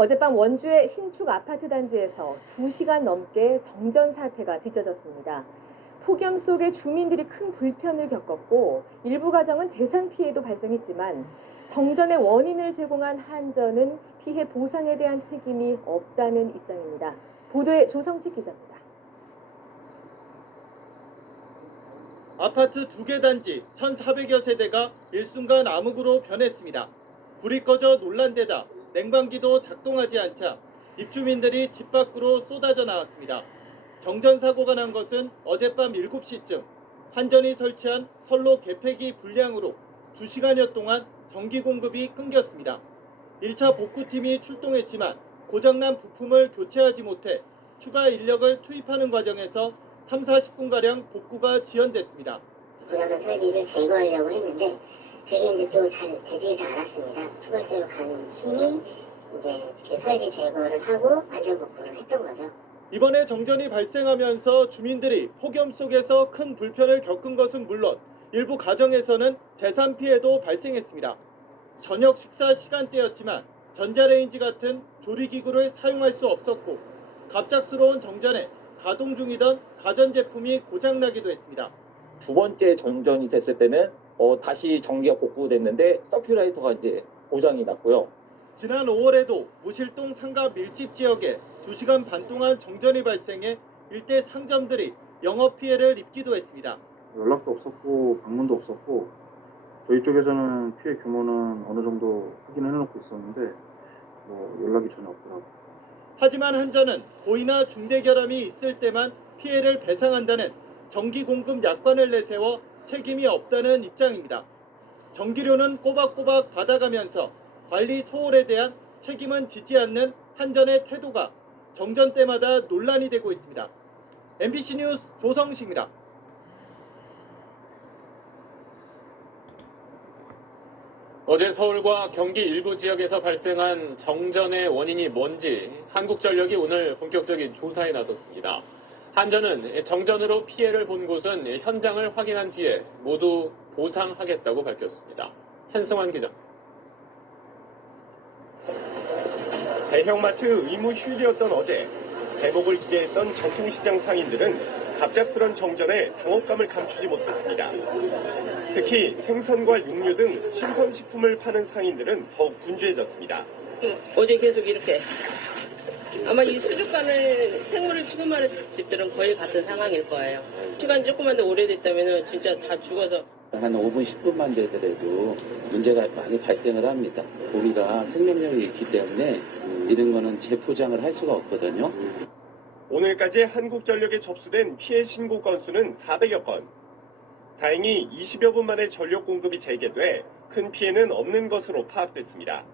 어젯밤 원주의 신축 아파트 단지에서 2시간 넘게 정전 사태가 빚어졌습니다. 폭염 속에 주민들이 큰 불편을 겪었고 일부 가정은 재산 피해도 발생했지만 정전의 원인을 제공한 한전은 피해 보상에 대한 책임이 없다는 입장입니다. 보도에 조성식 기자입니다. 아파트 2개 단지 1,400여 세대가 일순간 암흑으로 변했습니다. 불이 꺼져 놀란 데다 냉방기도 작동하지 않자 입주민들이 집 밖으로 쏟아져 나왔습니다. 정전 사고가 난 것은 어젯밤 7시쯤 한전이 설치한 선로 개폐기 불량으로 2시간여 동안 전기 공급이 끊겼습니다. 1차 복구팀이 출동했지만 고장난 부품을 교체하지 못해 추가 인력을 투입하는 과정에서 3, 40분가량 복구가 지연됐습니다. 고장난 설비를 제거하려고 했는데 그게 이제 또 잘 되지 않았습니다. 투발대로 가는 힘이 이제 그 설비 제거를 하고 안전 복구를 했던 거죠. 이번에 정전이 발생하면서 주민들이 폭염 속에서 큰 불편을 겪은 것은 물론 일부 가정에서는 재산 피해도 발생했습니다. 저녁 식사 시간대였지만 전자레인지 같은 조리기구를 사용할 수 없었고 갑작스러운 정전에 가동 중이던 가전제품이 고장나기도 했습니다. 두 번째 정전이 됐을 때는 다시 전기가 복구됐는데 서큘레이터가 이제 고장이 났고요. 지난 5월에도 무실동 상가 밀집 지역에 2시간 반 동안 정전이 발생해 일대 상점들이 영업 피해를 입기도 했습니다. 연락도 없었고 방문도 없었고 저희 쪽에서는 피해 규모는 어느 정도 확인해놓고 있었는데 연락이 전혀 없더라고요. 하지만 한전은 고의나 중대 결함이 있을 때만 피해를 배상한다는 전기 공급 약관을 내세워 책임이 없다는 입장입니다. 전기료는 꼬박꼬박 받아가면서 관리 소홀에 대한 책임은 지지 않는 한전의 태도가 정전 때마다 논란이 되고 있습니다. MBC 뉴스 조성식입니다. 어제 서울과 경기 일부 지역에서 발생한 정전의 원인이 뭔지 한국전력이 오늘 본격적인 조사에 나섰습니다. 한전은 정전으로 피해를 본 곳은 현장을 확인한 뒤에 모두 보상하겠다고 밝혔습니다. 한승환 기자. 대형마트 의무 휴일이었던 어제 대목을 기대했던 전통시장 상인들은 갑작스런 정전에 당혹감을 감추지 못했습니다. 특히 생선과 육류 등 신선식품을 파는 상인들은 더욱 분주해졌습니다. 어제 계속 이렇게 아마 이 수족관을 생물을 취급하는 집들은 거의 같은 상황일 거예요. 시간이 조금만 더 오래됐다면 진짜 다 죽어서 한 5분, 10분만 되더라도 문제가 많이 발생을 합니다. 고기가 생명력이 있기 때문에 이런 거는 재포장을 할 수가 없거든요. 오늘까지 한국전력에 접수된 피해 신고 건수는 400여 건. 다행히 20여 분 만에 전력 공급이 재개돼 큰 피해는 없는 것으로 파악됐습니다.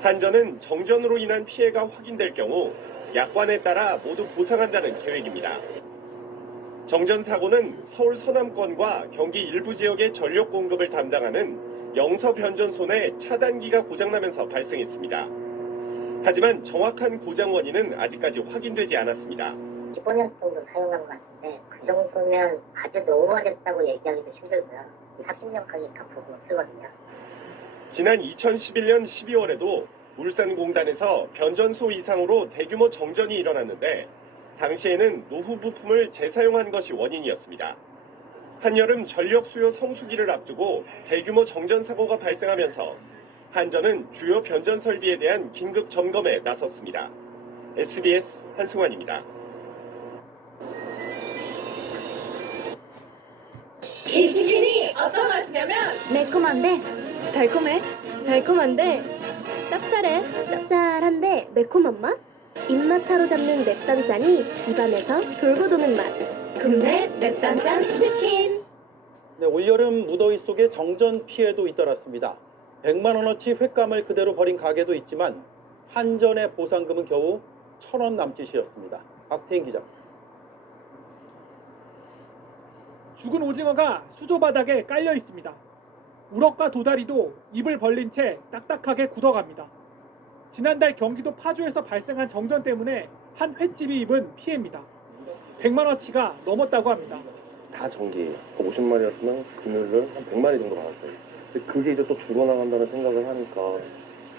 한전은 정전으로 인한 피해가 확인될 경우 약관에 따라 모두 보상한다는 계획입니다. 정전 사고는 서울 서남권과 경기 일부 지역의 전력 공급을 담당하는 영서변전소 내 차단기가 고장나면서 발생했습니다. 하지만 정확한 고장 원인은 아직까지 확인되지 않았습니다. 15년 정도 사용한 것 같은데 그 정도면 아주 오래됐다고 얘기하기도 힘들고요. 30년까지 다 보고 쓰거든요. 지난 2011년 12월에도 울산공단에서 변전소 이상으로 대규모 정전이 일어났는데 당시에는 노후 부품을 재사용한 것이 원인이었습니다. 한여름 전력 수요 성수기를 앞두고 대규모 정전 사고가 발생하면서 한전은 주요 변전 설비에 대한 긴급 점검에 나섰습니다. SBS 한승환입니다. 이 치킨이 어떤 맛이냐면 매콤한데 달콤해, 달콤한데 짭짤해, 짭짤한데 매콤한 맛? 입맛 사로잡는 맵단짠이 입안에서 돌고 도는 맛. 국내 맵단짠 치킨. 네, 올여름 무더위 속에 정전 피해도 잇따랐습니다. 100만 원어치 횟감을 그대로 버린 가게도 있지만 한전의 보상금은 겨우 1,000원 남짓이었습니다. 박태인 기자입니다. 죽은 오징어가 수조 바닥에 깔려 있습니다. 우럭과 도다리도 입을 벌린 채 딱딱하게 굳어갑니다. 지난달 경기도 파주에서 발생한 정전 때문에 한 횟집이 입은 피해입니다. 100만 원치가 넘었다고 합니다. 다 전기예요. 50마리였으면 금요일을 한 100마리 정도 받았어요. 근데 그게 이제 또 죽어나간다는 생각을 하니까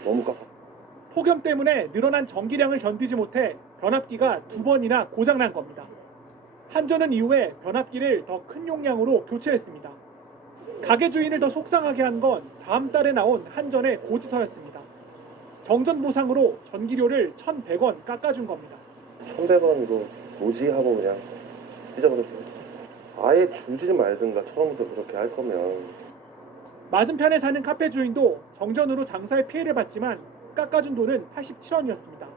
너무 깝깝. 폭염 때문에 늘어난 전기량을 견디지 못해 변압기가 2번이나 고장난 겁니다. 한전은 이후에 변압기를 더 큰 용량으로 교체했습니다. 가게 주인을 더 속상하게 한 건 다음 달에 나온 한전의 고지서였습니다. 정전 보상으로 전기료를 1,100원 깎아준 겁니다. 1,100원 이거 뭐지 하고 그냥 찢어버렸어요. 아예 주지 말든가 처음부터 그렇게 할 거면. 맞은편에 사는 카페 주인도 정전으로 장사에 피해를 봤지만 깎아준 돈은 87원이었습니다.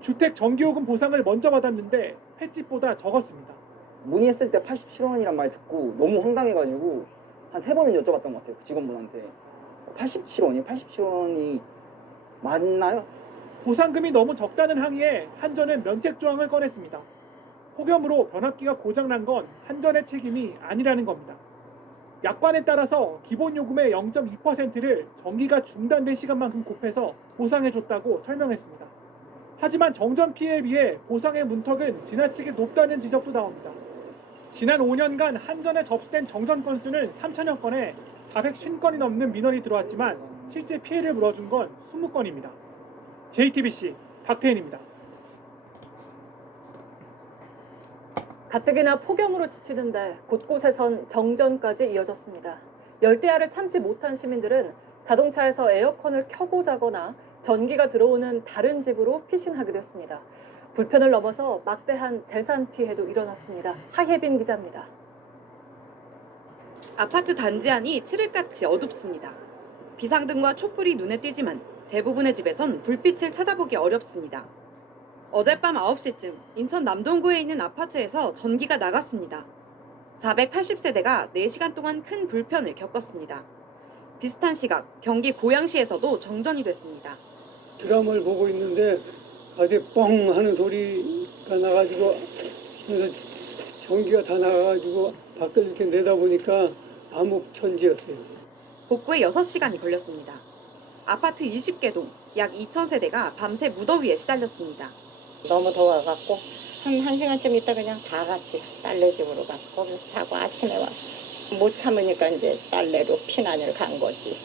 주택 전기요금 보상을 먼저 받았는데 횟집보다 적었습니다. 문의했을 때 87원이란 말 듣고 너무 황당해가지고 한 3번은 여쭤봤던 것 같아요. 그 직원분한테. 87원이요? 87원이 맞나요? 보상금이 너무 적다는 항의에 한전은 면책 조항을 꺼냈습니다. 폭염으로 변압기가 고장난 건 한전의 책임이 아니라는 겁니다. 약관에 따라서 기본 요금의 0.2%를 전기가 중단된 시간만큼 곱해서 보상해줬다고 설명했습니다. 하지만 정전 피해에 비해 보상의 문턱은 지나치게 높다는 지적도 나옵니다. 지난 5년간 한전에 접수된 정전 건수는 3천여 건에 450건이 넘는 민원이 들어왔지만 실제 피해를 물어준 건 20건입니다. JTBC 박태인입니다. 가뜩이나 폭염으로 지치는데 곳곳에선 정전까지 이어졌습니다. 열대야를 참지 못한 시민들은 자동차에서 에어컨을 켜고 자거나 전기가 들어오는 다른 집으로 피신하기도 했습니다. 불편을 넘어서 막대한 재산 피해도 일어났습니다. 하혜빈 기자입니다. 아파트 단지 안이 칠흑같이 어둡습니다. 비상등과 촛불이 눈에 띄지만 대부분의 집에선 불빛을 찾아보기 어렵습니다. 어젯밤 9시쯤 인천 남동구에 있는 아파트에서 전기가 나갔습니다. 480세대가 4시간 동안 큰 불편을 겪었습니다. 비슷한 시각 경기 고양시에서도 정전이 됐습니다. 드라마를 보고 있는데 가게 뻥 하는 소리가 나가지고 그래서 전기가 다 나가가지고 밖을 이렇게 내다보니까 암흑천지였어요. 복구에 6시간이 걸렸습니다. 아파트 20개 동 약 2,000세대가 밤새 무더위에 시달렸습니다. 너무 더워갖고 한 1시간쯤 있다 그냥 다 같이 딸네 집으로 가서 거기서 자고 아침에 왔어. 못 참으니까 이제 딸네로 피난을 간 거지.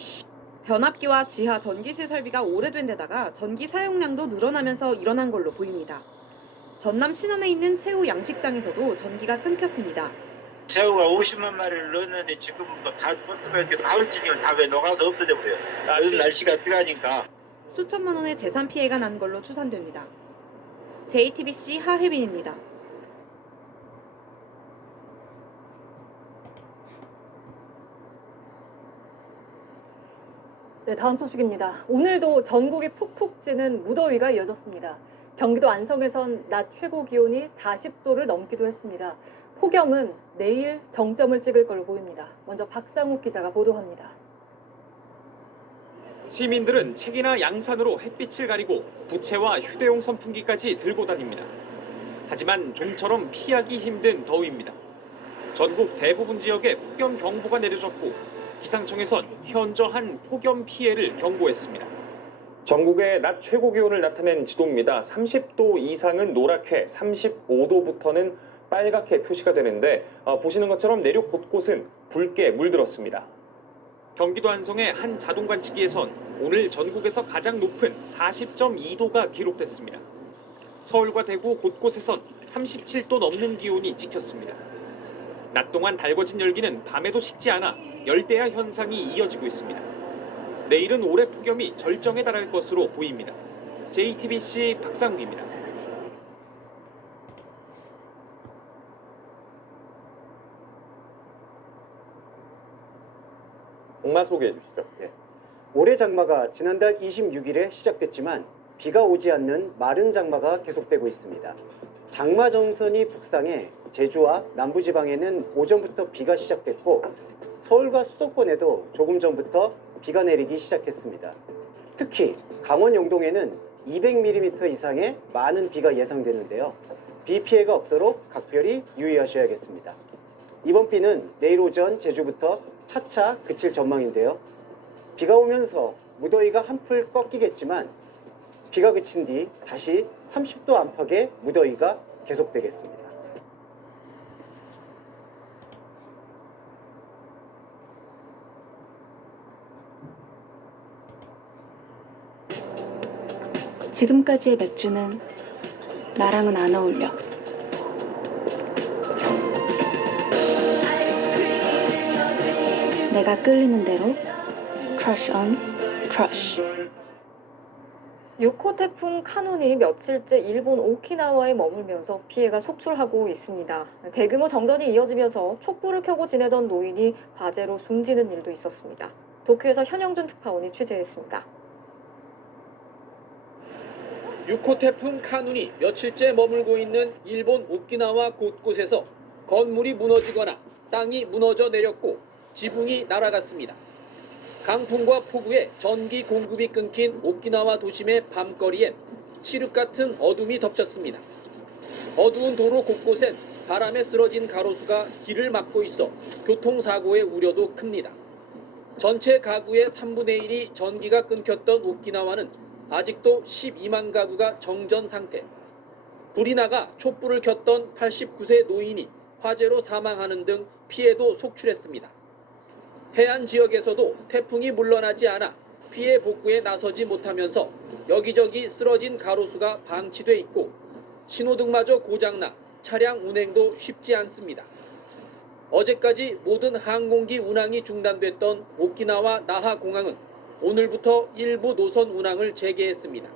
변압기와 지하 전기실 설비가 오래된 데다가 전기 사용량도 늘어나면서 일어난 걸로 보입니다. 전남 신원에 있는 새우 양식장에서도 전기가 끊겼습니다. 새우가 50만 마리를 넣었는데 지금 다 버스가 이렇게 가을쯤이면 다 왜 녹아서 없어져 버려. 요즘 날씨가 뜨가니까. 수천만 원의 재산 피해가 난 걸로 추산됩니다. JTBC 하혜빈입니다. 네, 다음 소식입니다. 오늘도 전국이 푹푹 찌는 무더위가 이어졌습니다. 경기도 안성에선 낮 최고 기온이 40도를 넘기도 했습니다. 폭염은 내일 정점을 찍을 걸로 보입니다. 먼저 박상욱 기자가 보도합니다. 시민들은 책이나 양산으로 햇빛을 가리고 부채와 휴대용 선풍기까지 들고 다닙니다. 하지만 좀처럼 피하기 힘든 더위입니다. 전국 대부분 지역에 폭염 경보가 내려졌고 기상청에선 현저한 폭염 피해를 경고했습니다. 전국의 낮 최고 기온을 나타낸 지도입니다. 30도 이상은 노랗게, 35도부터는 빨갛게 표시가 되는데 보시는 것처럼 내륙 곳곳은 붉게 물들었습니다. 경기도 안성의 한 자동 관측기에선 오늘 전국에서 가장 높은 40.2도가 기록됐습니다. 서울과 대구 곳곳에선 37도 넘는 기온이 찍혔습니다. 낮 동안 달궈진 열기는 밤에도 식지 않아 열대야 현상이 이어지고 있습니다. 내일은 올해 폭염이 절정에 달할 것으로 보입니다. JTBC 박상욱입니다. 장마 소개해 주시죠. 올해 장마가 지난달 26일에 시작됐지만 비가 오지 않는 마른 장마가 계속되고 있습니다. 장마 전선이 북상해 제주와 남부지방에는 오전부터 비가 시작됐고 서울과 수도권에도 조금 전부터 비가 내리기 시작했습니다. 특히 강원 영동에는 200mm 이상의 많은 비가 예상되는데요. 비 피해가 없도록 각별히 유의하셔야겠습니다. 이번 비는 내일 오전 제주부터 차차 그칠 전망인데요. 비가 오면서 무더위가 한풀 꺾이겠지만 비가 그친 뒤 다시 30도 안팎의 무더위가 계속되겠습니다. 지금까지의 맥주는 나랑은 안 어울려. 내가 끌리는 대로 crush on crush. 6호 태풍 카눈이 며칠째 일본 오키나와에 머물면서 피해가 속출하고 있습니다. 대규모 정전이 이어지면서 촛불을 켜고 지내던 노인이 화재로 숨지는 일도 있었습니다. 도쿄에서 현영준 특파원이 취재했습니다. 6호 태풍 카눈이 며칠째 머물고 있는 일본 오키나와 곳곳에서 건물이 무너지거나 땅이 무너져 내렸고 지붕이 날아갔습니다. 강풍과 폭우에 전기 공급이 끊긴 오키나와 도심의 밤거리엔 칠흑 같은 어둠이 덮쳤습니다. 어두운 도로 곳곳엔 바람에 쓰러진 가로수가 길을 막고 있어 교통사고의 우려도 큽니다. 전체 가구의 3분의 1이 전기가 끊겼던 오키나와는 아직도 12만 가구가 정전 상태. 불이 나가 촛불을 켰던 89세 노인이 화재로 사망하는 등 피해도 속출했습니다. 해안 지역에서도 태풍이 물러나지 않아 피해 복구에 나서지 못하면서 여기저기 쓰러진 가로수가 방치돼 있고 신호등마저 고장나 차량 운행도 쉽지 않습니다. 어제까지 모든 항공기 운항이 중단됐던 오키나와 나하 공항은 오늘부터 일부 노선 운항을 재개했습니다.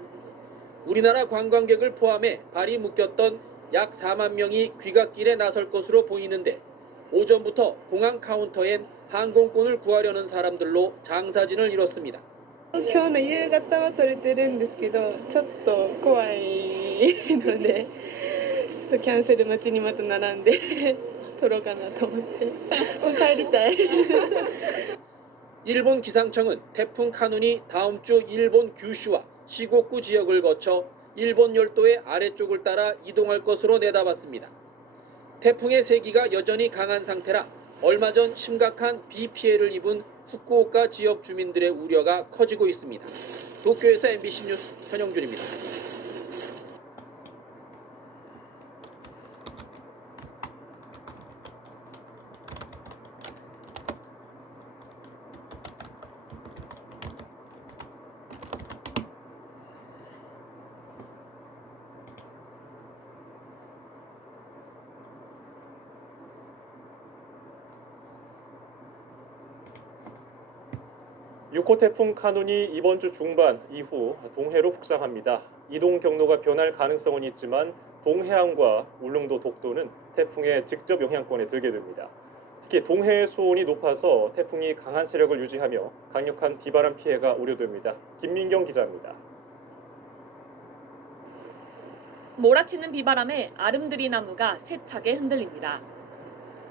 우리나라 관광객을 포함해 발이 묶였던 약 4만 명이 귀갓길에 나설 것으로 보이는데 오전부터 공항 카운터엔 항공권을 구하려는 사람들로 장사진을 이뤘습니다. 今日の夕方は取れてるんですけど、ちょっと怖いので、ちょっとキャンセル待ちにまた並んで取ろうかなと思って。もう帰りたい。 일본 기상청은 태풍 카눈이 다음 주 일본 규슈와 시고쿠 지역을 거쳐 일본 열도의 아래쪽을 따라 이동할 것으로 내다봤습니다. 태풍의 세기가 여전히 강한 상태라 얼마 전 심각한 비 피해를 입은 후쿠오카 지역 주민들의 우려가 커지고 있습니다. 도쿄에서 MBC 뉴스 현영준입니다. 육호 태풍 카눈이 이번 주 중반 이후 동해로 북상합니다. 이동 경로가 변할 가능성은 있지만 동해안과 울릉도 독도는 태풍의 직접 영향권에 들게 됩니다. 특히 동해의 수온이 높아서 태풍이 강한 세력을 유지하며 강력한 비바람 피해가 우려됩니다. 김민경 기자입니다. 몰아치는 비바람에 아름드리 나무가 세차게 흔들립니다.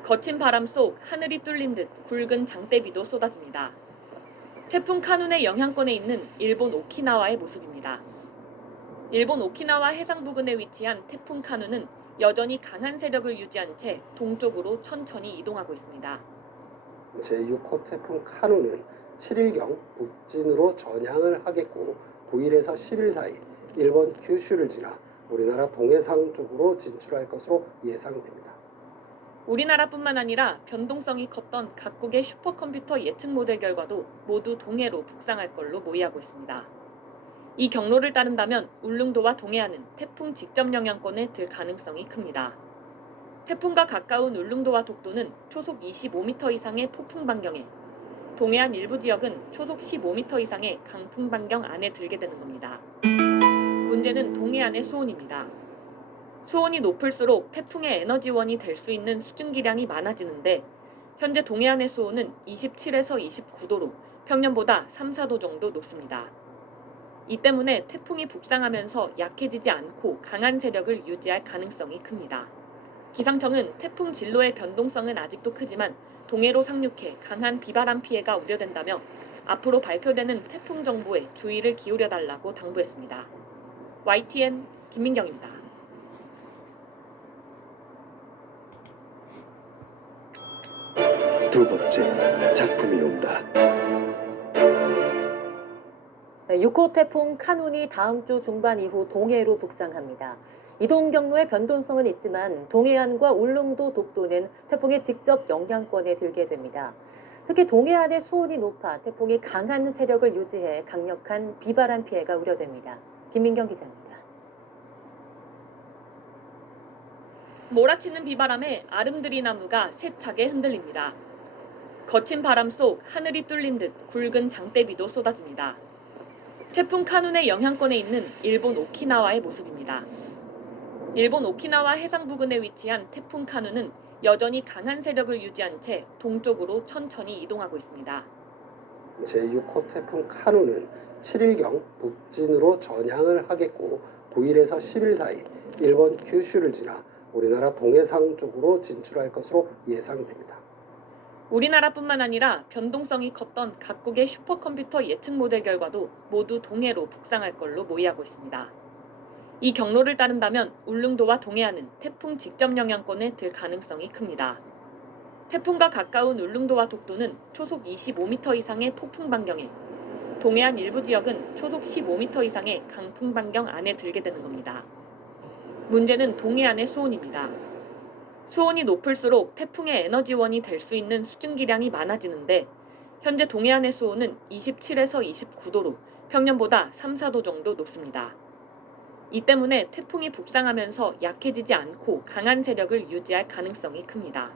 거친 바람 속 하늘이 뚫린 듯 굵은 장대비도 쏟아집니다. 태풍 카눈의 영향권에 있는 일본 오키나와의 모습입니다. 일본 오키나와 해상 부근에 위치한 태풍 카눈은 여전히 강한 세력을 유지한 채 동쪽으로 천천히 이동하고 있습니다. 제6호 태풍 카눈은 7일경 북진으로 전향을 하겠고 9일에서 10일 사이 일본 규슈를 지나 우리나라 동해상 쪽으로 진출할 것으로 예상됩니다. 우리나라뿐만 아니라 변동성이 컸던 각국의 슈퍼컴퓨터 예측 모델 결과도 모두 동해로 북상할 걸로 모의하고 있습니다. 이 경로를 따른다면 울릉도와 동해안은 태풍 직접 영향권에 들 가능성이 큽니다. 태풍과 가까운 울릉도와 독도는 초속 25m 이상의 폭풍 반경에, 동해안 일부 지역은 초속 15m 이상의 강풍 반경 안에 들게 되는 겁니다. 문제는 동해안의 수온입니다. 수온이 높을수록 태풍의 에너지원이 될 수 있는 수증기량이 많아지는데 현재 동해안의 수온은 27에서 29도로 평년보다 3, 4도 정도 높습니다. 이 때문에 태풍이 북상하면서 약해지지 않고 강한 세력을 유지할 가능성이 큽니다. 기상청은 태풍 진로의 변동성은 아직도 크지만 동해로 상륙해 강한 비바람 피해가 우려된다며 앞으로 발표되는 태풍 정보에 주의를 기울여달라고 당부했습니다. YTN 김민경입니다. 두 번째 작품이 온다. 6호 태풍 카눈이 다음 주 중반 이후 동해로 북상합니다. 이동 경로의 변동성은 있지만 동해안과 울릉도, 독도는 태풍의 직접 영향권에 들게 됩니다. 특히 동해안의 수온이 높아 태풍이 강한 세력을 유지해 강력한 비바람 피해가 우려됩니다. 김민경 기자입니다. 몰아치는 비바람에 아름드리 나무가 세차게 흔들립니다. 거친 바람 속 하늘이 뚫린 듯 굵은 장대비도 쏟아집니다. 태풍 카눈의 영향권에 있는 일본 오키나와의 모습입니다. 일본 오키나와 해상 부근에 위치한 태풍 카눈은 여전히 강한 세력을 유지한 채 동쪽으로 천천히 이동하고 있습니다. 제6호 태풍 카눈은 7일경 북진으로 전향을 하겠고 9일에서 10일 사이 일본 큐슈를 지나 우리나라 동해상 쪽으로 진출할 것으로 예상됩니다. 우리나라뿐만 아니라 변동성이 컸던 각국의 슈퍼컴퓨터 예측 모델 결과도 모두 동해로 북상할 걸로 모의하고 있습니다. 이 경로를 따른다면 울릉도와 동해안은 태풍 직접 영향권에 들 가능성이 큽니다. 태풍과 가까운 울릉도와 독도는 초속 25m 이상의 폭풍 반경에, 동해안 일부 지역은 초속 15m 이상의 강풍 반경 안에 들게 되는 겁니다. 문제는 동해안의 수온입니다. 수온이 높을수록 태풍의 에너지원이 될 수 있는 수증기량이 많아지는데 현재 동해안의 수온은 27에서 29도로 평년보다 3, 4도 정도 높습니다. 이 때문에 태풍이 북상하면서 약해지지 않고 강한 세력을 유지할 가능성이 큽니다.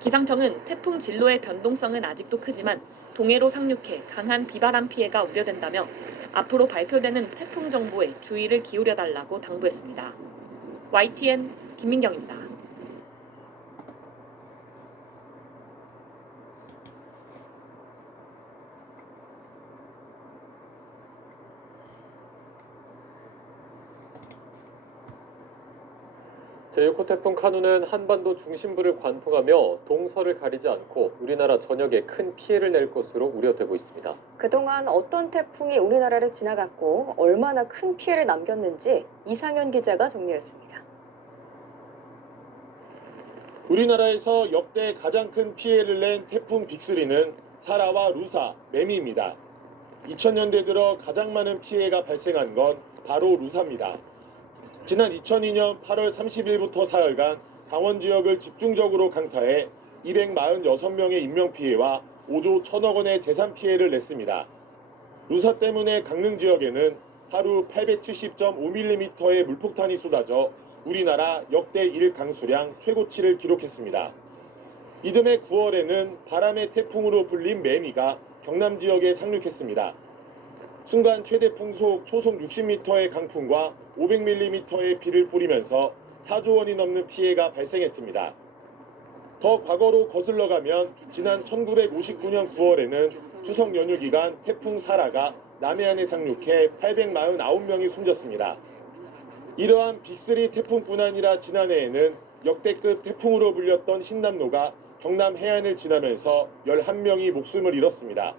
기상청은 태풍 진로의 변동성은 아직도 크지만 동해로 상륙해 강한 비바람 피해가 우려된다며 앞으로 발표되는 태풍 정보에 주의를 기울여달라고 당부했습니다. YTN 김민경입니다. 제6호 태풍 카눈은 한반도 중심부를 관통하며 동서를 가리지 않고 우리나라 전역에 큰 피해를 낼 것으로 우려되고 있습니다. 그동안 어떤 태풍이 우리나라를 지나갔고 얼마나 큰 피해를 남겼는지 이상현 기자가 정리했습니다. 우리나라에서 역대 가장 큰 피해를 낸 태풍 빅3는 사라와 루사, 매미입니다. 2000년대 들어 가장 많은 피해가 발생한 건 바로 루사입니다. 지난 2002년 8월 30일부터 사흘간 강원 지역을 집중적으로 강타해 246명의 인명피해와 5조 1천억 원의 재산 피해를 냈습니다. 루사 때문에 강릉 지역에는 하루 870.5mm의 물폭탄이 쏟아져 우리나라 역대 1강수량 최고치를 기록했습니다. 이듬해 9월에는 바람의 태풍으로 불린 매미가 경남 지역에 상륙했습니다. 순간 최대 풍속 초속 60m의 강풍과 500mm의 비를 뿌리면서 4조 원이 넘는 피해가 발생했습니다. 더 과거로 거슬러 가면 지난 1959년 9월에는 추석 연휴 기간 태풍 사라가 남해안에 상륙해 849명이 숨졌습니다. 이러한 빅3 태풍뿐 아니라 지난해에는 역대급 태풍으로 불렸던 흰남노가 경남 해안을 지나면서 11명이 목숨을 잃었습니다.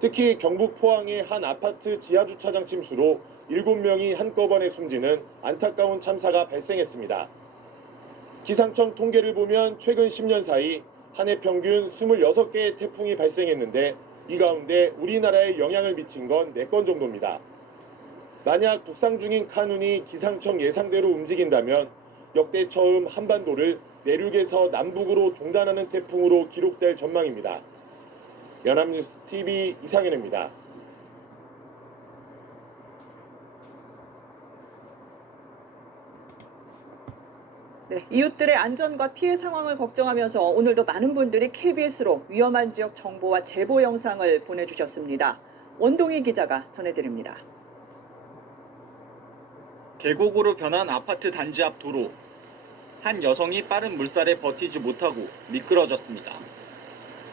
특히 경북 포항의 한 아파트 지하주차장 침수로 7명이 한꺼번에 숨지는 안타까운 참사가 발생했습니다. 기상청 통계를 보면 최근 10년 사이 한 해 평균 26개의 태풍이 발생했는데 이 가운데 우리나라에 영향을 미친 건 4건 정도입니다. 만약 북상 중인 카눈이 기상청 예상대로 움직인다면 역대 처음 한반도를 내륙에서 남북으로 종단하는 태풍으로 기록될 전망입니다. 연합뉴스 TV 이상현입니다. 네, 이웃들의 안전과 피해 상황을 걱정하면서 오늘도 많은 분들이 KBS로 위험한 지역 정보와 제보 영상을 보내주셨습니다. 원동희 기자가 전해드립니다. 계곡으로 변한 아파트 단지 앞 도로. 한 여성이 빠른 물살에 버티지 못하고 미끄러졌습니다.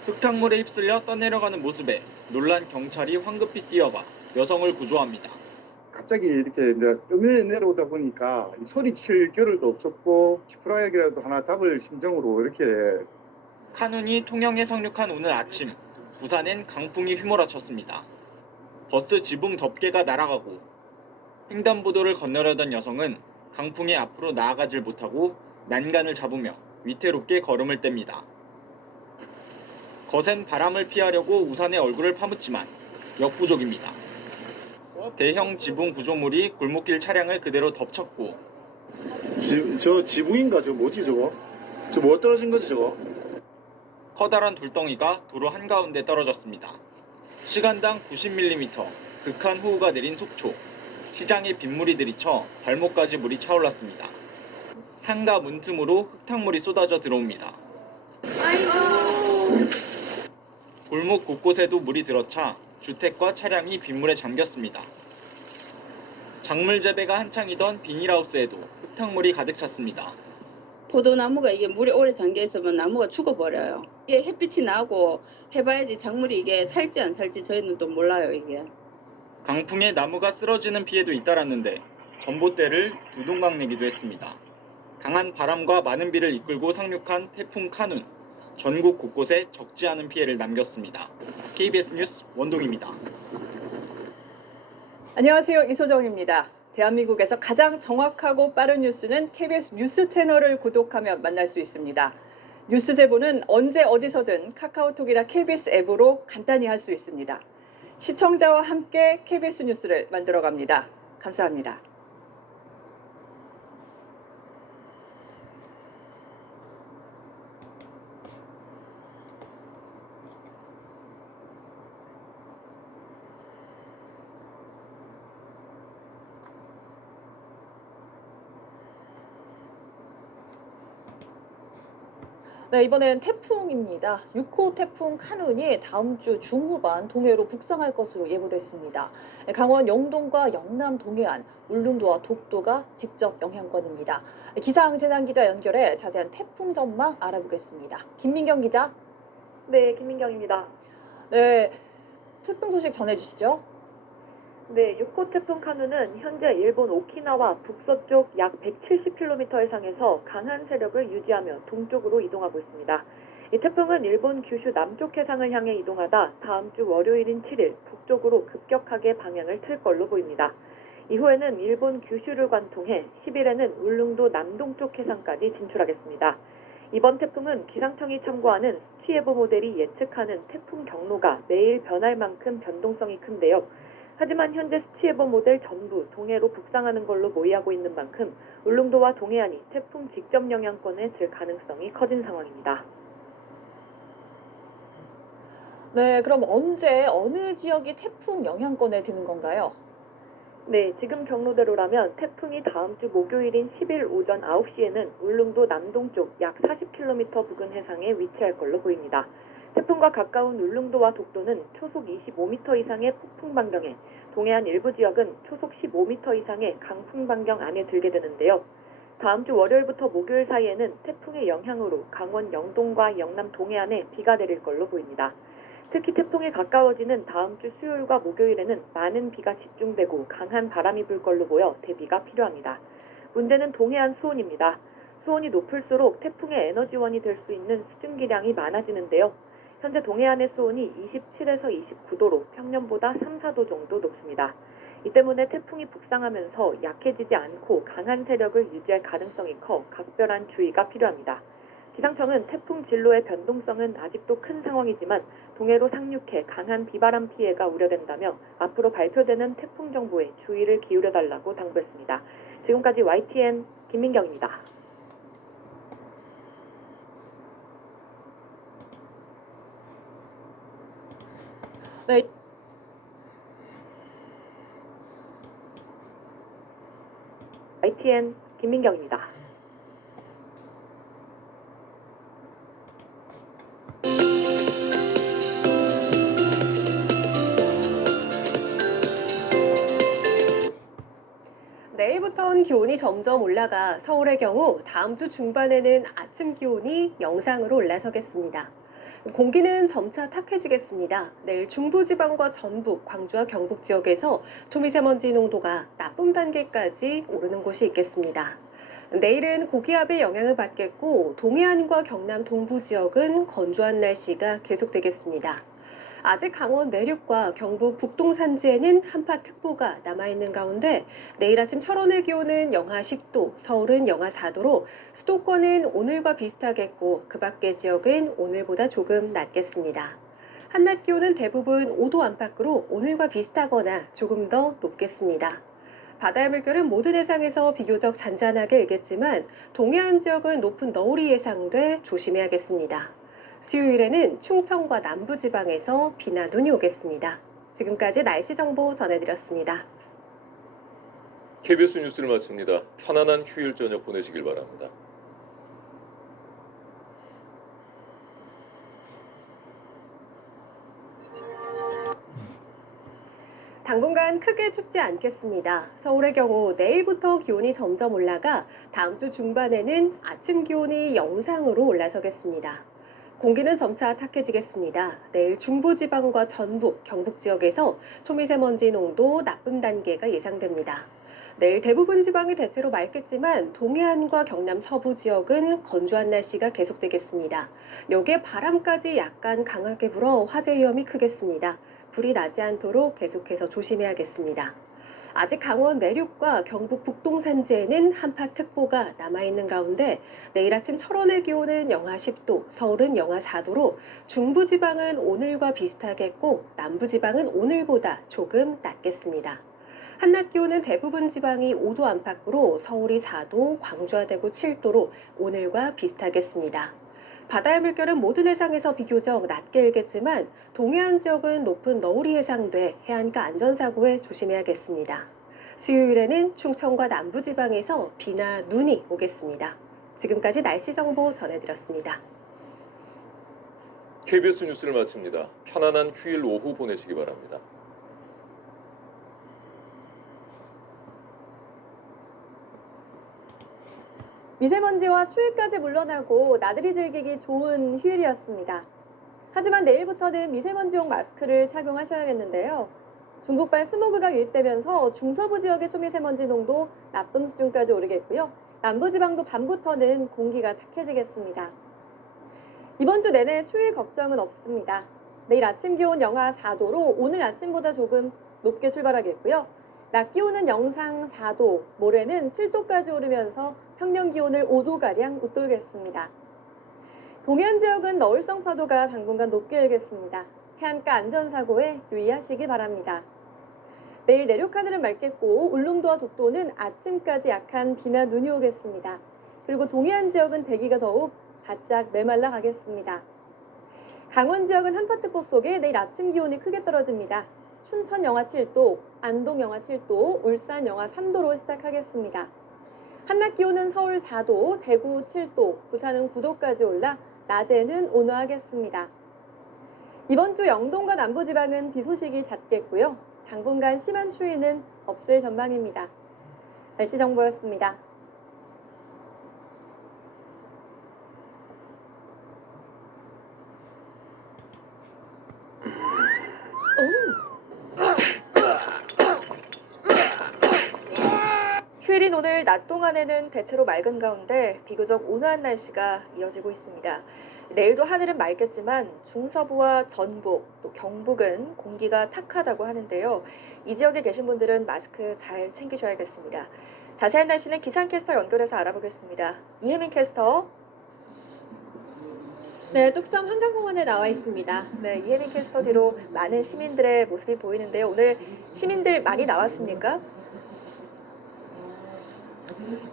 흙탕물에 휩쓸려 떠내려가는 모습에 놀란 경찰이 황급히 뛰어와 여성을 구조합니다. 갑자기 이렇게 이제 음면에 내려오다 보니까 소리칠 겨를도 없었고 지푸라기라도 하나 잡을 심정으로 이렇게. 카눈이 통영에 상륙한 오늘 아침 부산엔 강풍이 휘몰아쳤습니다. 버스 지붕 덮개가 날아가고 횡단보도를 건너려던 여성은 강풍에 앞으로 나아가질 못하고 난간을 잡으며 위태롭게 걸음을 뗍니다. 거센 바람을 피하려고 우산에 얼굴을 파묻지만 역부족입니다. 대형 지붕 구조물이 골목길 차량을 그대로 덮쳤고 저 지붕인가 저거 뭐지 저거? 저 뭐 떨어진 거지 저거? 커다란 돌덩이가 도로 한가운데 떨어졌습니다. 시간당 90mm 극한 호우가 내린 속초. 시장에 빗물이 들이쳐 발목까지 물이 차올랐습니다. 상가 문틈으로 흙탕물이 쏟아져 들어옵니다. 골목 곳곳에도 물이 들어차 주택과 차량이 빗물에 잠겼습니다. 작물 재배가 한창이던 비닐하우스에도 흙탕물이 가득 찼습니다. 포도나무가 이게 물에 오래 잠겨 있으면 나무가 죽어버려요. 이게 햇빛이 나고 해봐야지 작물이 이게 살지 안 살지 저희는 또 몰라요 이게. 강풍에 나무가 쓰러지는 피해도 잇따랐는데 전봇대를 두동강 내기도 했습니다. 강한 바람과 많은 비를 이끌고 상륙한 태풍 카눈. 전국 곳곳에 적지 않은 피해를 남겼습니다. KBS 뉴스 원동입니다. 안녕하세요. 이소정입니다. 대한민국에서 가장 정확하고 빠른 뉴스는 KBS 뉴스 채널을 구독하면 만날 수 있습니다. 뉴스 제보는 언제 어디서든 카카오톡이나 KBS 앱으로 간단히 할 수 있습니다. 시청자와 함께 KBS 뉴스를 만들어갑니다. 감사합니다. 네, 이번엔 태풍입니다. 6호 태풍 카눈이 다음 주 중후반 동해로 북상할 것으로 예보됐습니다. 강원 영동과 영남 동해안, 울릉도와 독도가 직접 영향권입니다. 기상재난기자 연결해 자세한 태풍 전망 알아보겠습니다. 김민경 기자. 네, 김민경입니다. 네, 태풍 소식 전해주시죠. 네, 6호 태풍 카눈은 현재 일본 오키나와 북서쪽 약 170km 해상에서 강한 세력을 유지하며 동쪽으로 이동하고 있습니다. 이 태풍은 일본 규슈 남쪽 해상을 향해 이동하다 다음 주 월요일인 7일 북쪽으로 급격하게 방향을 틀 걸로 보입니다. 이후에는 일본 규슈를 관통해 10일에는 울릉도 남동쪽 해상까지 진출하겠습니다. 이번 태풍은 기상청이 참고하는 수치예보 모델이 예측하는 태풍 경로가 매일 변할 만큼 변동성이 큰데요. 하지만 현재 수치예보 모델 전부 동해로 북상하는 걸로 모의하고 있는 만큼 울릉도와 동해안이 태풍 직접 영향권에 질 가능성이 커진 상황입니다. 네, 그럼 언제 어느 지역이 태풍 영향권에 드는 건가요? 네, 지금 경로대로라면 태풍이 다음 주 목요일인 10일 오전 9시에는 울릉도 남동쪽 약 40km 부근 해상에 위치할 걸로 보입니다. 태풍과 가까운 울릉도와 독도는 초속 25m 이상의 폭풍 반경에, 동해안 일부 지역은 초속 15m 이상의 강풍 반경 안에 들게 되는데요. 다음 주 월요일부터 목요일 사이에는 태풍의 영향으로 강원 영동과 영남 동해안에 비가 내릴 걸로 보입니다. 특히 태풍에 가까워지는 다음 주 수요일과 목요일에는 많은 비가 집중되고 강한 바람이 불 걸로 보여 대비가 필요합니다. 문제는 동해안 수온입니다. 수온이 높을수록 태풍의 에너지원이 될 수 있는 수증기량이 많아지는데요. 현재 동해안의 수온이 27에서 29도로 평년보다 3, 4도 정도 높습니다. 이 때문에 태풍이 북상하면서 약해지지 않고 강한 세력을 유지할 가능성이 커 각별한 주의가 필요합니다. 기상청은 태풍 진로의 변동성은 아직도 큰 상황이지만 동해로 상륙해 강한 비바람 피해가 우려된다며 앞으로 발표되는 태풍 정보에 주의를 기울여달라고 당부했습니다. 지금까지 YTN 김민경입니다. 네. YTN 김민경입니다. 내일부터는 기온이 점점 올라가 서울의 경우 다음 주 중반에는 아침 기온이 영상으로 올라서겠습니다. 공기는 점차 탁해지겠습니다. 내일 중부지방과 전북, 광주와 경북 지역에서 초미세먼지 농도가 나쁨 단계까지 오르는 곳이 있겠습니다. 내일은 고기압의 영향을 받겠고 동해안과 경남 동부 지역은 건조한 날씨가 계속되겠습니다. 아직 강원 내륙과 경북 북동 산지에는 한파특보가 남아있는 가운데 내일 아침 철원의 기온은 영하 10도, 서울은 영하 4도로 수도권은 오늘과 비슷하겠고 그 밖의 지역은 오늘보다 조금 낮겠습니다. 한낮 기온은 대부분 5도 안팎으로 오늘과 비슷하거나 조금 더 높겠습니다. 바다의 물결은 모든 해상에서 비교적 잔잔하게 일겠지만 동해안 지역은 높은 너울이 예상돼 조심해야겠습니다. 수요일에는 충청과 남부지방에서 비나 눈이 오겠습니다. 지금까지 날씨 정보 전해드렸습니다. KBS 뉴스를 마칩니다. 편안한 휴일 저녁 보내시길 바랍니다. 당분간 크게 춥지 않겠습니다. 서울의 경우 내일부터 기온이 점점 올라가 다음 주 중반에는 아침 기온이 영상으로 올라서겠습니다. 공기는 점차 탁해지겠습니다. 내일 중부지방과 전북, 경북 지역에서 초미세먼지 농도 나쁨 단계가 예상됩니다. 내일 대부분 지방이 대체로 맑겠지만 동해안과 경남 서부 지역은 건조한 날씨가 계속되겠습니다. 여기에 바람까지 약간 강하게 불어 화재 위험이 크겠습니다. 불이 나지 않도록 계속해서 조심해야겠습니다. 아직 강원 내륙과 경북 북동 산지에는 한파특보가 남아있는 가운데 내일 아침 철원의 기온은 영하 10도, 서울은 영하 4도로 중부지방은 오늘과 비슷하겠고 남부지방은 오늘보다 조금 낮겠습니다. 한낮 기온은 대부분 지방이 5도 안팎으로 서울이 4도, 광주와 대구 7도로 오늘과 비슷하겠습니다. 바다의 물결은 모든 해상에서 비교적 낮게 일겠지만 동해안 지역은 높은 너울이 예상돼 해안가 안전사고에 조심해야겠습니다. 수요일에는 충청과 남부지방에서 비나 눈이 오겠습니다. 지금까지 날씨 정보 전해드렸습니다. KBS 뉴스를 마칩니다. 편안한 휴일 오후 보내시기 바랍니다. 미세먼지와 추위까지 물러나고 나들이 즐기기 좋은 휴일이었습니다. 하지만 내일부터는 미세먼지용 마스크를 착용하셔야겠는데요. 중국발 스모그가 유입되면서 중서부 지역의 초미세먼지 농도 나쁨 수준까지 오르겠고요. 남부지방도 밤부터는 공기가 탁해지겠습니다. 이번 주 내내 추위 걱정은 없습니다. 내일 아침 기온 영하 4도로 오늘 아침보다 조금 높게 출발하겠고요. 낮 기온은 영상 4도, 모레는 7도까지 오르면서 평년 기온을 5도가량 웃돌겠습니다. 동해안 지역은 너울성 파도가 당분간 높게 일겠습니다. 해안가 안전사고에 유의하시기 바랍니다. 내일 내륙 하늘은 맑겠고 울릉도와 독도는 아침까지 약한 비나 눈이 오겠습니다. 그리고 동해안 지역은 대기가 더욱 바짝 메말라 가겠습니다. 강원 지역은 한파특보 속에 내일 아침 기온이 크게 떨어집니다. 춘천 영하 7도, 안동 영하 7도, 울산 영하 3도로 시작하겠습니다. 한낮 기온은 서울 4도, 대구 7도, 부산은 9도까지 올라 낮에는 온화하겠습니다. 이번 주 영동과 남부지방은 비 소식이 잦겠고요. 당분간 심한 추위는 없을 전망입니다. 날씨 정보였습니다. 휴일인 오늘 낮 동안에는 대체로 맑은 가운데 비교적 온화한 날씨가 이어지고 있습니다. 내일도 하늘은 맑겠지만 중서부와 전북, 또 경북은 공기가 탁하다고 하는데요. 이 지역에 계신 분들은 마스크 잘 챙기셔야겠습니다. 자세한 날씨는 기상캐스터 연결해서 알아보겠습니다. 이혜민 캐스터. 네, 뚝섬 한강공원에 나와 있습니다. 네, 이혜민 캐스터 뒤로 많은 시민들의 모습이 보이는데요. 오늘 시민들 많이 나왔습니까?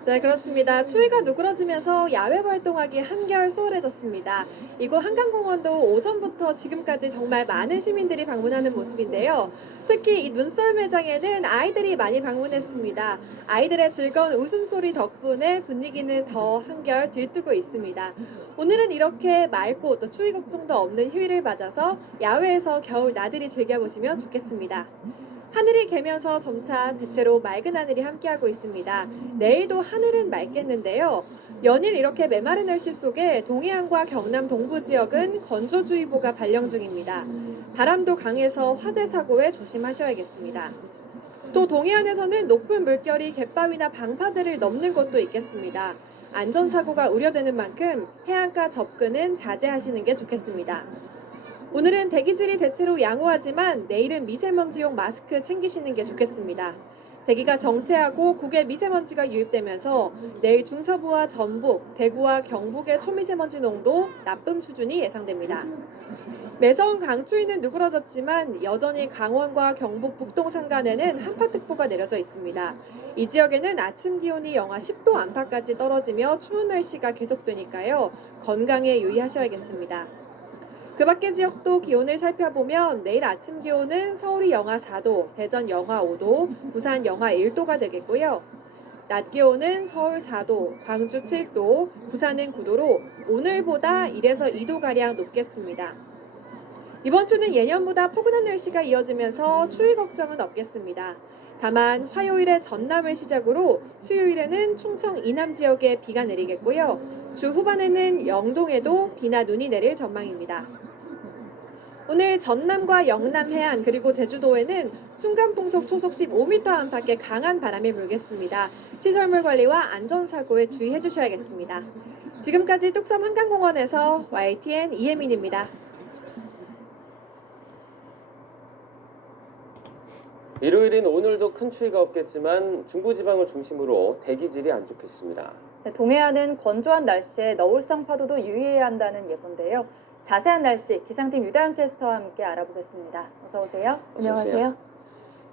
네, 그렇습니다. 추위가 누그러지면서 야외 활동하기 한결 수월해졌습니다. 이곳 한강공원도 오전부터 지금까지 정말 많은 시민들이 방문하는 모습인데요. 특히 이 눈썰 매장에는 아이들이 많이 방문했습니다. 아이들의 즐거운 웃음소리 덕분에 분위기는 더 한결 들뜨고 있습니다. 오늘은 이렇게 맑고 또 추위 걱정도 없는 휴일을 맞아서 야외에서 겨울 나들이 즐겨보시면 좋겠습니다. 하늘이 개면서 점차 대체로 맑은 하늘이 함께하고 있습니다. 내일도 하늘은 맑겠는데요. 연일 이렇게 메마른 날씨 속에 동해안과 경남 동부 지역은 건조주의보가 발령 중입니다. 바람도 강해서 화재 사고에 조심하셔야겠습니다. 또 동해안에서는 높은 물결이 갯바위나 방파제를 넘는 곳도 있겠습니다. 안전사고가 우려되는 만큼 해안가 접근은 자제하시는 게 좋겠습니다. 오늘은 대기질이 대체로 양호하지만 내일은 미세먼지용 마스크 챙기시는 게 좋겠습니다. 대기가 정체하고 국외 미세먼지가 유입되면서 내일 중서부와 전북, 대구와 경북의 초미세먼지 농도 나쁨 수준이 예상됩니다. 매서운 강추위는 누그러졌지만 여전히 강원과 경북 북동 산간에는 한파특보가 내려져 있습니다. 이 지역에는 아침 기온이 영하 10도 안팎까지 떨어지며 추운 날씨가 계속되니까요. 건강에 유의하셔야겠습니다. 그 밖의 지역도 기온을 살펴보면 내일 아침 기온은 서울이 영하 4도, 대전 영하 5도, 부산 영하 1도가 되겠고요. 낮 기온은 서울 4도, 광주 7도, 부산은 9도로 오늘보다 1에서 2도가량 높겠습니다. 이번 주는 예년보다 포근한 날씨가 이어지면서 추위 걱정은 없겠습니다. 다만 화요일에 전남을 시작으로 수요일에는 충청 이남 지역에 비가 내리겠고요. 주 후반에는 영동에도 비나 눈이 내릴 전망입니다. 오늘 전남과 영남 해안 그리고 제주도에는 순간풍속 초속 15m 안팎의 강한 바람이 불겠습니다. 시설물 관리와 안전사고에 주의해 주셔야겠습니다. 지금까지 뚝섬 한강공원에서 YTN 이혜민입니다. 일요일인 오늘도 큰 추위가 없겠지만 중부지방을 중심으로 대기질이 안 좋겠습니다. 네, 동해안은 건조한 날씨에 너울성 파도도 유의해야 한다는 예보인데요. 자세한 날씨 기상팀 유다현 캐스터와 함께 알아보겠습니다. 어서 오세요. 안녕하세요.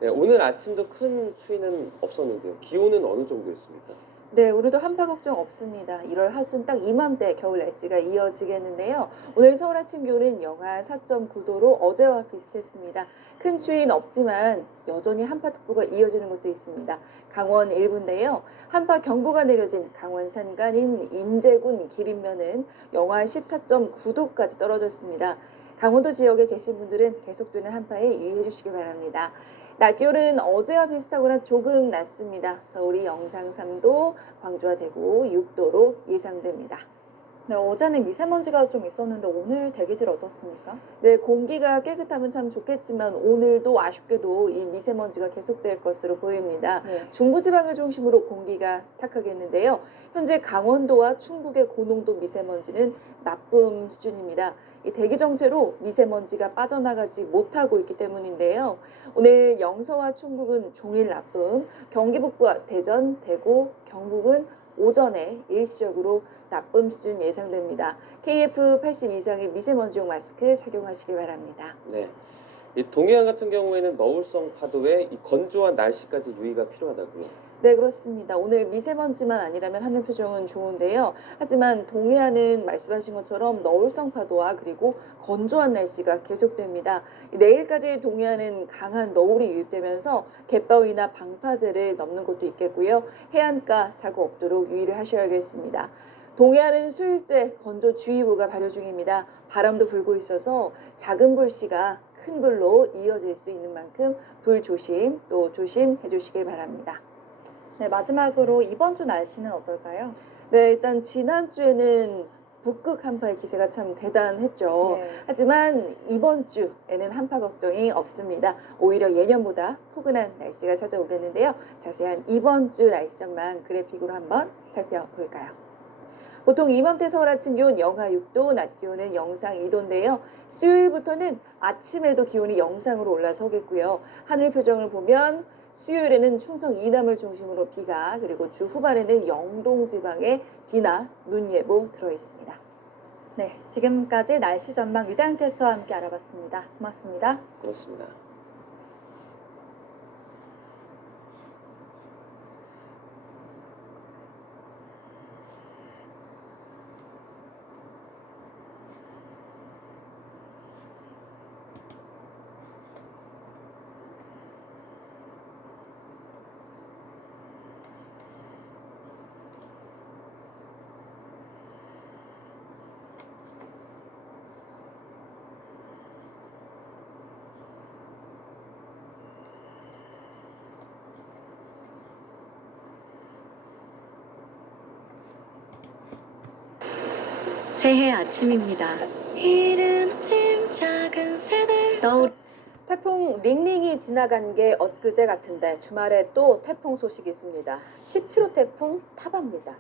네, 오늘 아침도 큰 추위는 없었는데요. 기온은 어느 정도였습니까? 네, 오늘도 한파 걱정 없습니다. 1월 하순 딱 이맘때 겨울 날씨가 이어지겠는데요. 오늘 서울 아침 기온은 영하 4.9도로 어제와 비슷했습니다. 큰 추위는 없지만 여전히 한파특보가 이어지는 곳도 있습니다. 강원 일부인데요. 한파 경보가 내려진 강원 산간인 인제군 기린면은 영하 14.9도까지 떨어졌습니다. 강원도 지역에 계신 분들은 계속되는 한파에 유의해 주시기 바랍니다. 낮 기온은 어제와 비슷하거나 조금 낮습니다. 서울이 영상 3도, 광주와 대구 6도로 예상됩니다. 네, 어제는 미세먼지가 좀 있었는데 오늘 대기질 어떻습니까? 네, 공기가 깨끗하면 참 좋겠지만 오늘도 아쉽게도 이 미세먼지가 계속될 것으로 보입니다. 네. 중부지방을 중심으로 공기가 탁하겠는데요. 현재 강원도와 충북의 고농도 미세먼지는 나쁨 수준입니다. 이 대기 정체로 미세먼지가 빠져나가지 못하고 있기 때문인데요. 오늘 영서와 충북은 종일 나쁨, 경기 북부와 대전, 대구, 경북은 오전에 일시적으로 나쁨 수준 예상됩니다. KF80 이상의 미세먼지용 마스크 착용하시기 바랍니다. 네. 이 동해안 같은 경우에는 너울성 파도에 이 건조한 날씨까지 유의가 필요하다고요. 네, 그렇습니다. 오늘 미세먼지만 아니라면 하늘 표정은 좋은데요. 하지만 동해안은 말씀하신 것처럼 너울성 파도와 그리고 건조한 날씨가 계속됩니다. 내일까지 동해안은 강한 너울이 유입되면서 갯바위나 방파제를 넘는 곳도 있겠고요. 해안가 사고 없도록 유의를 하셔야겠습니다. 동해안은 수일째 건조주의보가 발효 중입니다. 바람도 불고 있어서 작은 불씨가 큰 불로 이어질 수 있는 만큼 불 조심 또 조심해 주시길 바랍니다. 네, 마지막으로 이번 주 날씨는 어떨까요? 네, 일단 지난주에는 북극 한파의 기세가 참 대단했죠. 네. 하지만 이번 주에는 한파 걱정이 없습니다. 오히려 예년보다 포근한 날씨가 찾아오겠는데요. 자세한 이번 주 날씨 전망 그래픽으로 한번 살펴볼까요? 보통 이맘때 서울 아침 기온 영하 6도, 낮 기온은 영상 2도인데요. 수요일부터는 아침에도 기온이 영상으로 올라서겠고요. 하늘 표정을 보면 수요일에는 충청 이남을 중심으로 비가, 그리고 주 후반에는 영동 지방에 비나 눈 예보 들어 있습니다. 네, 지금까지 날씨 전망 유다현 캐스터와 함께 알아봤습니다. 고맙습니다. 그렇습니다. 새해 아침입니다. 이른 아침 작은 새들 너울 태풍 링링이 지나간 게 엊그제 같은데 주말에 또 태풍 소식이 있습니다. 17호 태풍 타바입니다.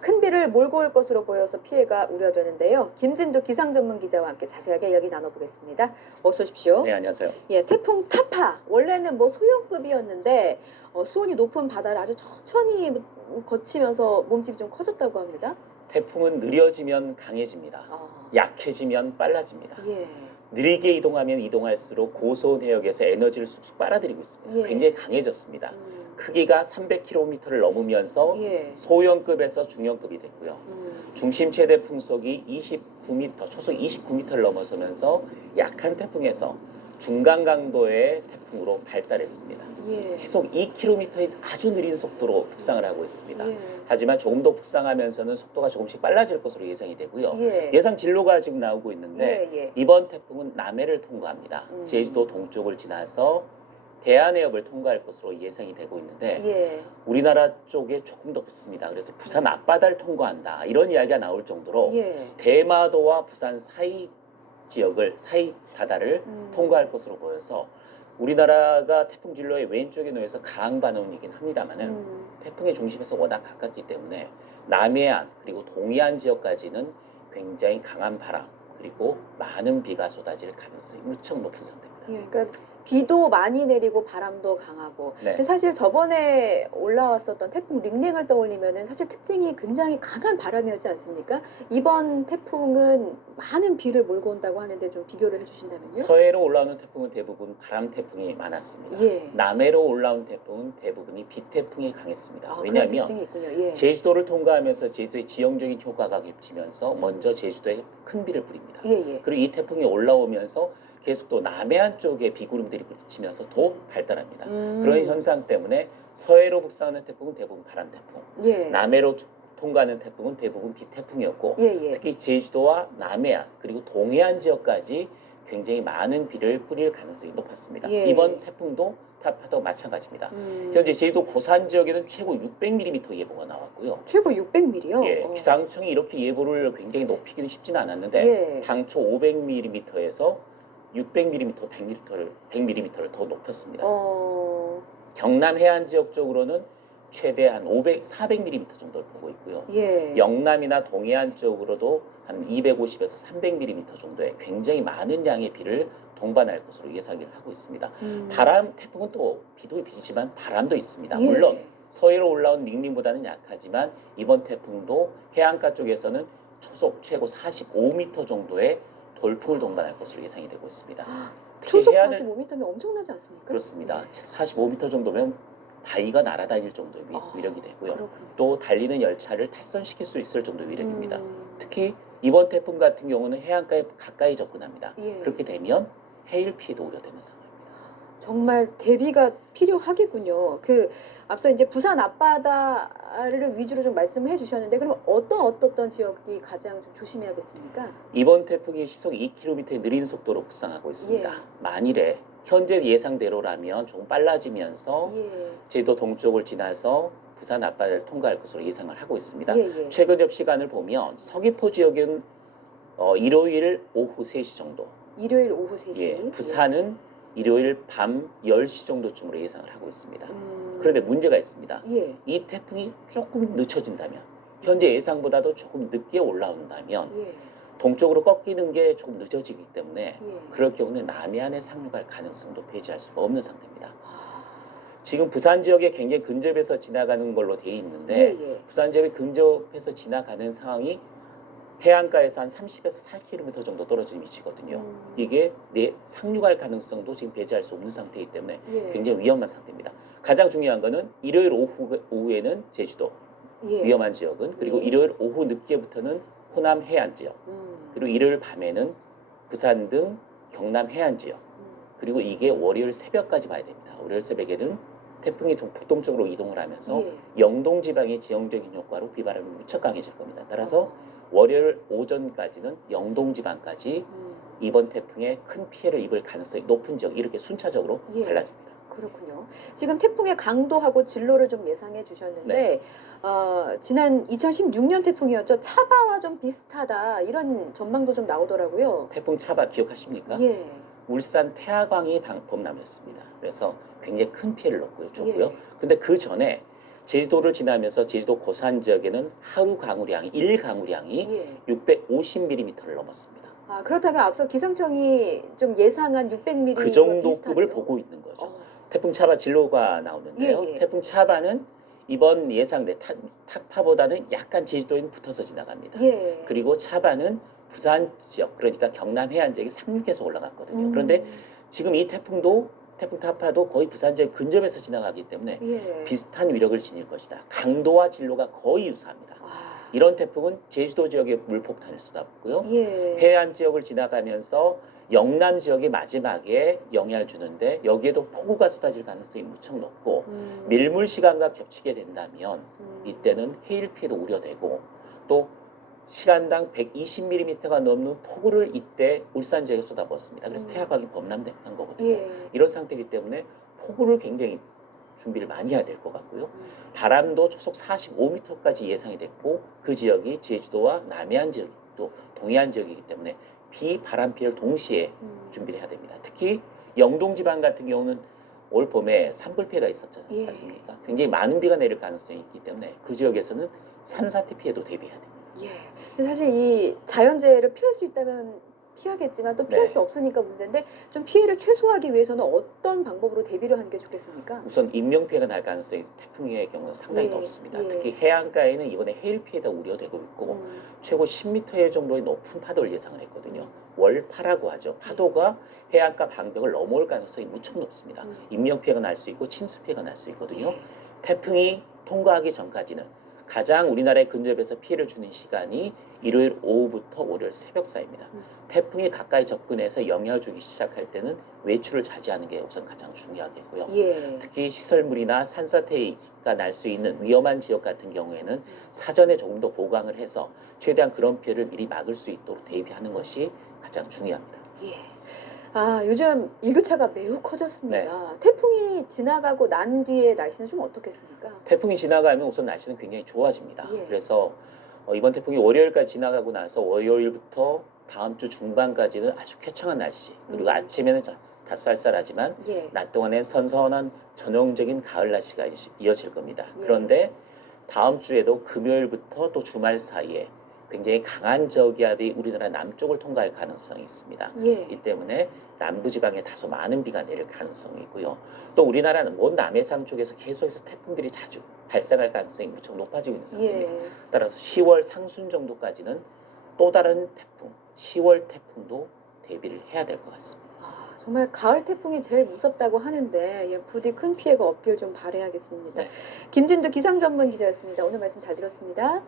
큰 비를 몰고 올 것으로 보여서 피해가 우려되는데요. 김진두 기상전문 기자와 함께 자세하게 이야기 나눠보겠습니다. 어서 오십시오. 네, 안녕하세요. 예, 태풍 타파. 원래는 뭐 소형급이었는데 수온이 높은 바다를 아주 천천히 거치면서 몸집이 좀 커졌다고 합니다. 태풍은 느려지면 강해집니다. 약해지면 빨라집니다. 예. 느리게 이동하면 이동할수록 고소온 해역에서 에너지를 쑥쑥 빨아들이고 있습니다. 예. 굉장히 강해졌습니다. 크기가 300km를 넘으면서 예. 소형급에서 중형급이 됐고요. 중심 최대 풍속이 29m, 초속 29m를 넘어서면서 약한 태풍에서 중간 강도의 태풍으로 발달했습니다. 예. 시속 2km의 아주 느린 속도로 북상을 하고 있습니다. 예. 하지만 조금 더 북상하면서는 속도가 조금씩 빨라질 것으로 예상이 되고요. 예. 예상 진로가 지금 나오고 있는데 예, 예. 이번 태풍은 남해를 통과합니다. 제주도 동쪽을 지나서 대한해협을 통과할 것으로 예상이 되고 있는데 예. 우리나라 쪽에 조금 더 붙습니다. 그래서 부산 앞바다를 통과한다 이런 이야기가 나올 정도로 예. 대마도와 부산 사이 지역을 사이 바다를 통과할 것으로 보여서 우리나라가 태풍 진로의 왼쪽에 놓여서 강한 반원이긴 합니다만은 태풍의 중심에서 워낙 가깝기 때문에 남해안 그리고 동해안 지역까지는 굉장히 강한 바람 그리고 많은 비가 쏟아질 가능성이 무척 높은 상태입니다. 예, 그러니까 비도 많이 내리고 바람도 강하고. 네. 근데 사실 저번에 올라왔었던 태풍 링링을 떠올리면은 사실 특징이 굉장히 강한 바람이었지 않습니까? 이번 태풍은 많은 비를 몰고 온다고 하는데 좀 비교를 해주신다면요? 서해로 올라오는 태풍은 대부분 바람 태풍이 많았습니다. 예. 남해로 올라온 태풍은 대부분이 비 태풍이 강했습니다. 그런 왜냐하면 특징이 있군요. 예. 제주도를 통과하면서 제주도의 지형적인 효과가 겹치면서 먼저 제주도에 큰 비를 뿌립니다. 예, 예. 그리고 이 태풍이 올라오면서 계속 또 남해안 쪽에 비구름들이 부딪히면서 더 발달합니다. 그런 현상 때문에 서해로 북상하는 태풍은 대부분 바람 태풍, 예. 남해로 통과하는 태풍은 대부분 비 태풍이었고 예, 예. 특히 제주도와 남해안 그리고 동해안 지역까지 굉장히 많은 비를 뿌릴 가능성이 높았습니다. 예. 이번 태풍도 타파도 마찬가지입니다. 현재 제주도 고산 지역에는 최고 600mm 예보가 나왔고요. 최고 600mm요? 예, 기상청이 이렇게 예보를 굉장히 높이기는 쉽지는 않았는데 예. 당초 500mm에서 600mm, 100mm를 더 높였습니다. 경남 해안 지역 쪽으로는 최대 한 400mm 정도를 보고 있고요. 예. 영남이나 동해안 쪽으로도 한 250에서 300mm 정도의 굉장히 많은 양의 비를 동반할 것으로 예상을 하고 있습니다. 바람, 태풍은 또 비도 비지만 바람도 있습니다. 예. 물론 서해로 올라온 링링보다는 약하지만 이번 태풍도 해안가 쪽에서는 초속 최고 45m 정도의 돌풍을 동반할 것으로 예상이 되고 있습니다. 초속 해안을- 45m면 엄청나지 않습니까? 그렇습니다. 45m 정도면 바위가 날아다닐 정도의 위력이 되고요. 또 달리는 열차를 탈선시킬 수 있을 정도의 위력입니다. 특히 이번 태풍 같은 경우는 해안가에 가까이 접근합니다. 예. 그렇게 되면 해일 피해도 우려되는 상황입니다. 정말 대비가 필요하겠군요. 그 앞서 이제 부산 앞바다를 위주로 좀 말씀해 주셨는데 그럼 어떤 지역이 가장 좀 조심해야겠습니까? 이번 태풍이 시속 2km의 느린 속도로 북상하고 있습니다. 예. 만일에 현재 예상대로라면 조금 빨라지면서 예. 제주도 동쪽을 지나서 부산 앞바다를 통과할 것으로 예상을 하고 있습니다. 예, 예. 최근 접 시간을 보면 서귀포 지역은 일요일 오후 3시 정도, 일요일 오후 3시. 예, 부산은 일요일 밤 10시 정도쯤으로 예상을 하고 있습니다. 그런데 문제가 있습니다. 예. 이 태풍이 조금 늦춰진다면, 현재 예상보다도 조금 늦게 올라온다면 예. 동쪽으로 꺾이는 게 조금 늦어지기 때문에 예. 그럴 경우는 남해안에 상륙할 가능성도 배제할 수가 없는 상태입니다. 아. 지금 부산 지역에 굉장히 근접해서 지나가는 걸로 돼 있는데 예, 예. 부산 지역에 근접해서 지나가는 상황이 해안가에서 한 30에서 4km 정도 떨어진 위치거든요. 이게 상륙할 가능성도 지금 배제할 수 없는 상태이기 때문에 예. 굉장히 위험한 상태입니다. 가장 중요한 거는 일요일 오후에는 제주도 예. 위험한 지역은 그리고 예. 일요일 오후 늦게부터는 호남 해안 지역 그리고 일요일 밤에는 부산 등 경남 해안 지역 그리고 이게 월요일 새벽까지 봐야 됩니다. 월요일 새벽에는 태풍이 북동쪽으로 이동을 하면서 예. 영동 지방의 지형적인 효과로 비바람이 무척 강해질 겁니다. 따라서 월요일 오전까지는 영동 지방까지 이번 태풍에 큰 피해를 입을 가능성이 높은 지역 이렇게 순차적으로 예. 달라집니다. 그렇군요. 지금 태풍의 강도하고 진로를 좀 예상해 주셨는데 네. 지난 2016년 태풍이었죠. 차바와 좀 비슷하다 이런 전망도 좀 나오더라고요. 태풍 차바 기억하십니까? 예. 울산 태화광이 범람했습니다. 그래서 굉장히 큰 피해를 줬고요. 예. 근데 그 전에 제주도를 지나면서 제주도 고산 지역에는 하루 강우량이 1강우량이 예. 650mm를 넘었습니다. 아, 그렇다면 앞서 기상청이 좀 예상한 600mm 그 정도급을 보고 있는 거죠. 태풍 차바 진로가 나오는데요. 예, 예. 태풍 차바는 이번 예상대 타파보다는 약간 제주도에는 붙어서 지나갑니다. 예. 그리고 차바는 부산 지역 그러니까 경남 해안 지역이 상륙해서 올라갔거든요. 그런데 지금 이 태풍도 태풍 타파도 거의 부산 지역 근접에서 지나가기 때문에 예. 비슷한 위력을 지닐 것이다. 강도와 진로가 거의 유사합니다. 이런 태풍은 제주도 지역에 물폭탄을 쏟아붓고요. 예. 해안 지역을 지나가면서 영남 지역의 마지막에 영향을 주는데 여기에도 폭우가 쏟아질 가능성이 무척 높고 밀물 시간과 겹치게 된다면 이때는 해일 피해도 우려되고 또 시간당 120mm가 넘는 폭우를 이때 울산 지역에 쏟아붓습니다. 그래서 태화강이 범람한 거거든요. 예. 이런 상태이기 때문에 폭우를 굉장히 준비를 많이 해야 될 것 같고요. 바람도 초속 45m까지 예상이 됐고 그 지역이 제주도와 남해안 지역 또 동해안 지역이기 때문에 비, 바람 피해를 동시에 준비를 해야 됩니다. 특히 영동 지방 같은 경우는 올 봄에 산불 피해가 있었지 예. 않습니까? 굉장히 많은 비가 내릴 가능성이 있기 때문에 그 지역에서는 산사태 피해도 대비해야 됩니다. 예. 근데 사실 이 자연재해를 피할 수 있다면 피하겠지만 또 피할 네. 수 없으니까 문제인데 좀 피해를 최소화하기 위해서는 어떤 방법으로 대비를 하는 게 좋겠습니까? 우선 인명피해가 날 가능성이 태풍의 경우는 상당히 예, 높습니다. 예. 특히 해안가에는 이번에 해일 피해가 우려되고 있고 최고 10m 정도의 높은 파도를 예상을 했거든요. 월파라고 하죠. 파도가 해안가 방벽을 넘어올 가능성이 무척 높습니다. 인명피해가 날 수 있고 침수피해가 날 수 있거든요. 태풍이 통과하기 전까지는 가장 우리나라의 근접에서 피해를 주는 시간이 일요일 오후부터 월요일 새벽 사이입니다. 태풍이 가까이 접근해서 영향을 주기 시작할 때는 외출을 자제하는 게 우선 가장 중요하겠고요. 예. 특히 시설물이나 산사태가 날 수 있는 위험한 지역 같은 경우에는 사전에 조금 더 보강을 해서 최대한 그런 피해를 미리 막을 수 있도록 대비하는 것이 가장 중요합니다. 예. 아, 요즘 일교차가 매우 커졌습니다. 태풍이 지나가고 난 뒤에 날씨는 좀 어떻겠습니까? 태풍이 지나가면 우선 날씨는 굉장히 좋아집니다. 예. 그래서 이번 태풍이 월요일까지 지나가고 나서 월요일부터 다음 주 중반까지는 아주 쾌청한 날씨 그리고 아침에는 다 쌀쌀하지만 예. 낮 동안엔 선선한 전형적인 가을 날씨가 이어질 겁니다. 예. 그런데 다음 주에도 금요일부터 또 주말 사이에 굉장히 강한 저기압이 우리나라 남쪽을 통과할 가능성이 있습니다. 예. 이 때문에 남부지방에 다소 많은 비가 내릴 가능성이 있고요. 또 우리나라는 먼 남해상 쪽에서 계속해서 태풍들이 자주 발생할 가능성이 무척 높아지고 있는 상태입니다. 예. 따라서 10월 상순 정도까지는 또 다른 태풍, 10월 태풍도 대비를 해야 될 것 같습니다. 정말 가을 태풍이 제일 무섭다고 하는데 예, 부디 큰 피해가 없길 좀 바라야겠습니다. 네. 김진두 기상 전문 기자였습니다. 오늘 말씀 잘 들었습니다.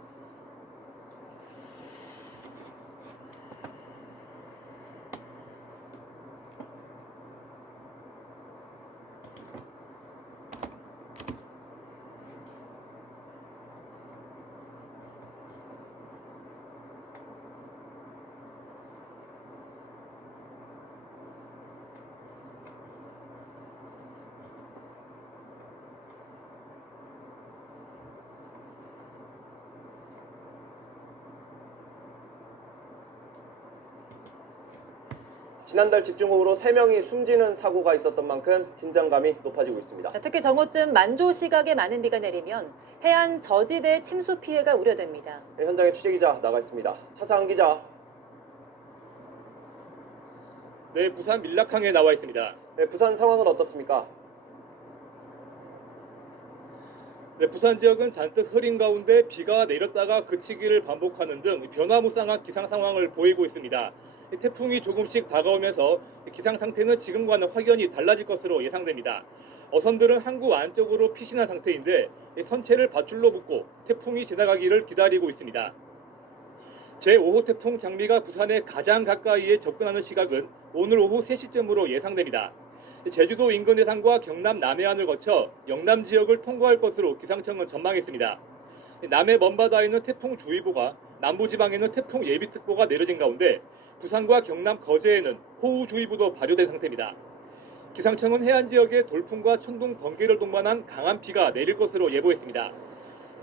지난달 집중호우로 3명이 숨지는 사고가 있었던 만큼 긴장감이 높아지고 있습니다. 특히 정오쯤 만조 시각에 많은 비가 내리면 해안 저지대 침수 피해가 우려됩니다. 네, 현장에 취재기자 나가 있습니다. 차상 기자. 네, 부산 밀락항에 나와 있습니다. 네, 부산 상황은 어떻습니까? 네, 부산 지역은 잔뜩 흐린 가운데 비가 내렸다가 그치기를 반복하는 등 변화무쌍한 기상 상황을 보이고 있습니다. 태풍이 조금씩 다가오면서 기상 상태는 지금과는 확연히 달라질 것으로 예상됩니다. 어선들은 항구 안쪽으로 피신한 상태인데 선체를 밧줄로 묶고 태풍이 지나가기를 기다리고 있습니다. 제5호 태풍 장미가 부산에 가장 가까이에 접근하는 시각은 오늘 오후 3시쯤으로 예상됩니다. 제주도 인근 해상과 경남 남해안을 거쳐 영남 지역을 통과할 것으로 기상청은 전망했습니다. 남해 먼바다에는 태풍주의보가, 남부지방에는 태풍 예비특보가 내려진 가운데 부산과 경남 거제에는 호우주의보도 발효된 상태입니다. 기상청은 해안 지역에 돌풍과 천둥, 번개를 동반한 강한 비가 내릴 것으로 예보했습니다.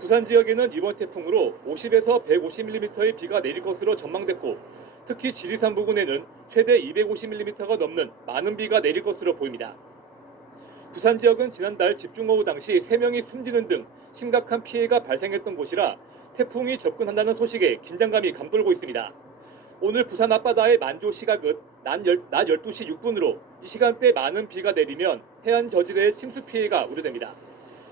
부산 지역에는 이번 태풍으로 50에서 150mm의 비가 내릴 것으로 전망됐고 특히 지리산 부근에는 최대 250mm가 넘는 많은 비가 내릴 것으로 보입니다. 부산 지역은 지난달 집중호우 당시 3명이 숨지는 등 심각한 피해가 발생했던 곳이라 태풍이 접근한다는 소식에 긴장감이 감돌고 있습니다. 오늘 부산 앞바다의 만조 시각은 낮 12시 6분으로 이 시간대 많은 비가 내리면 해안 저지대의 침수 피해가 우려됩니다.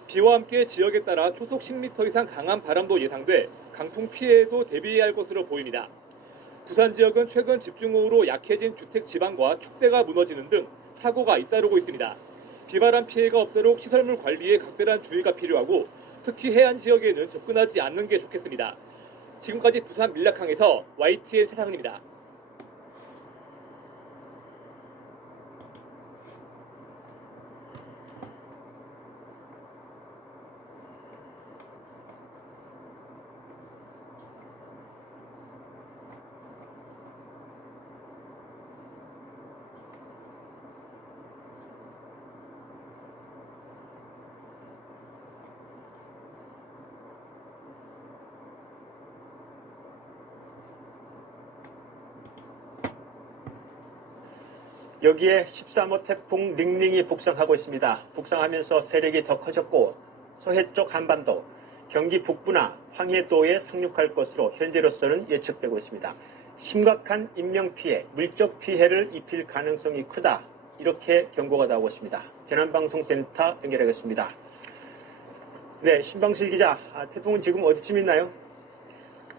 비와 함께 지역에 따라 초속 10m 이상 강한 바람도 예상돼 강풍 피해에도 대비해야 할 것으로 보입니다. 부산 지역은 최근 집중호우로 약해진 주택 지반과 축대가 무너지는 등 사고가 잇따르고 있습니다. 비바람 피해가 없도록 시설물 관리에 각별한 주의가 필요하고 특히 해안 지역에는 접근하지 않는 게 좋겠습니다. 지금까지 부산 밀락항에서 YTN 최상은입니다. 여기에 13호 태풍 링링이 북상하고 있습니다. 북상하면서 세력이 더 커졌고 서해쪽 한반도, 경기 북부나 황해도에 상륙할 것으로 현재로서는 예측되고 있습니다. 심각한 인명피해, 물적 피해를 입힐 가능성이 크다. 이렇게 경고가 나오고 있습니다. 재난방송센터 연결하겠습니다. 네, 신방실 기자, 태풍은 지금 어디쯤 있나요?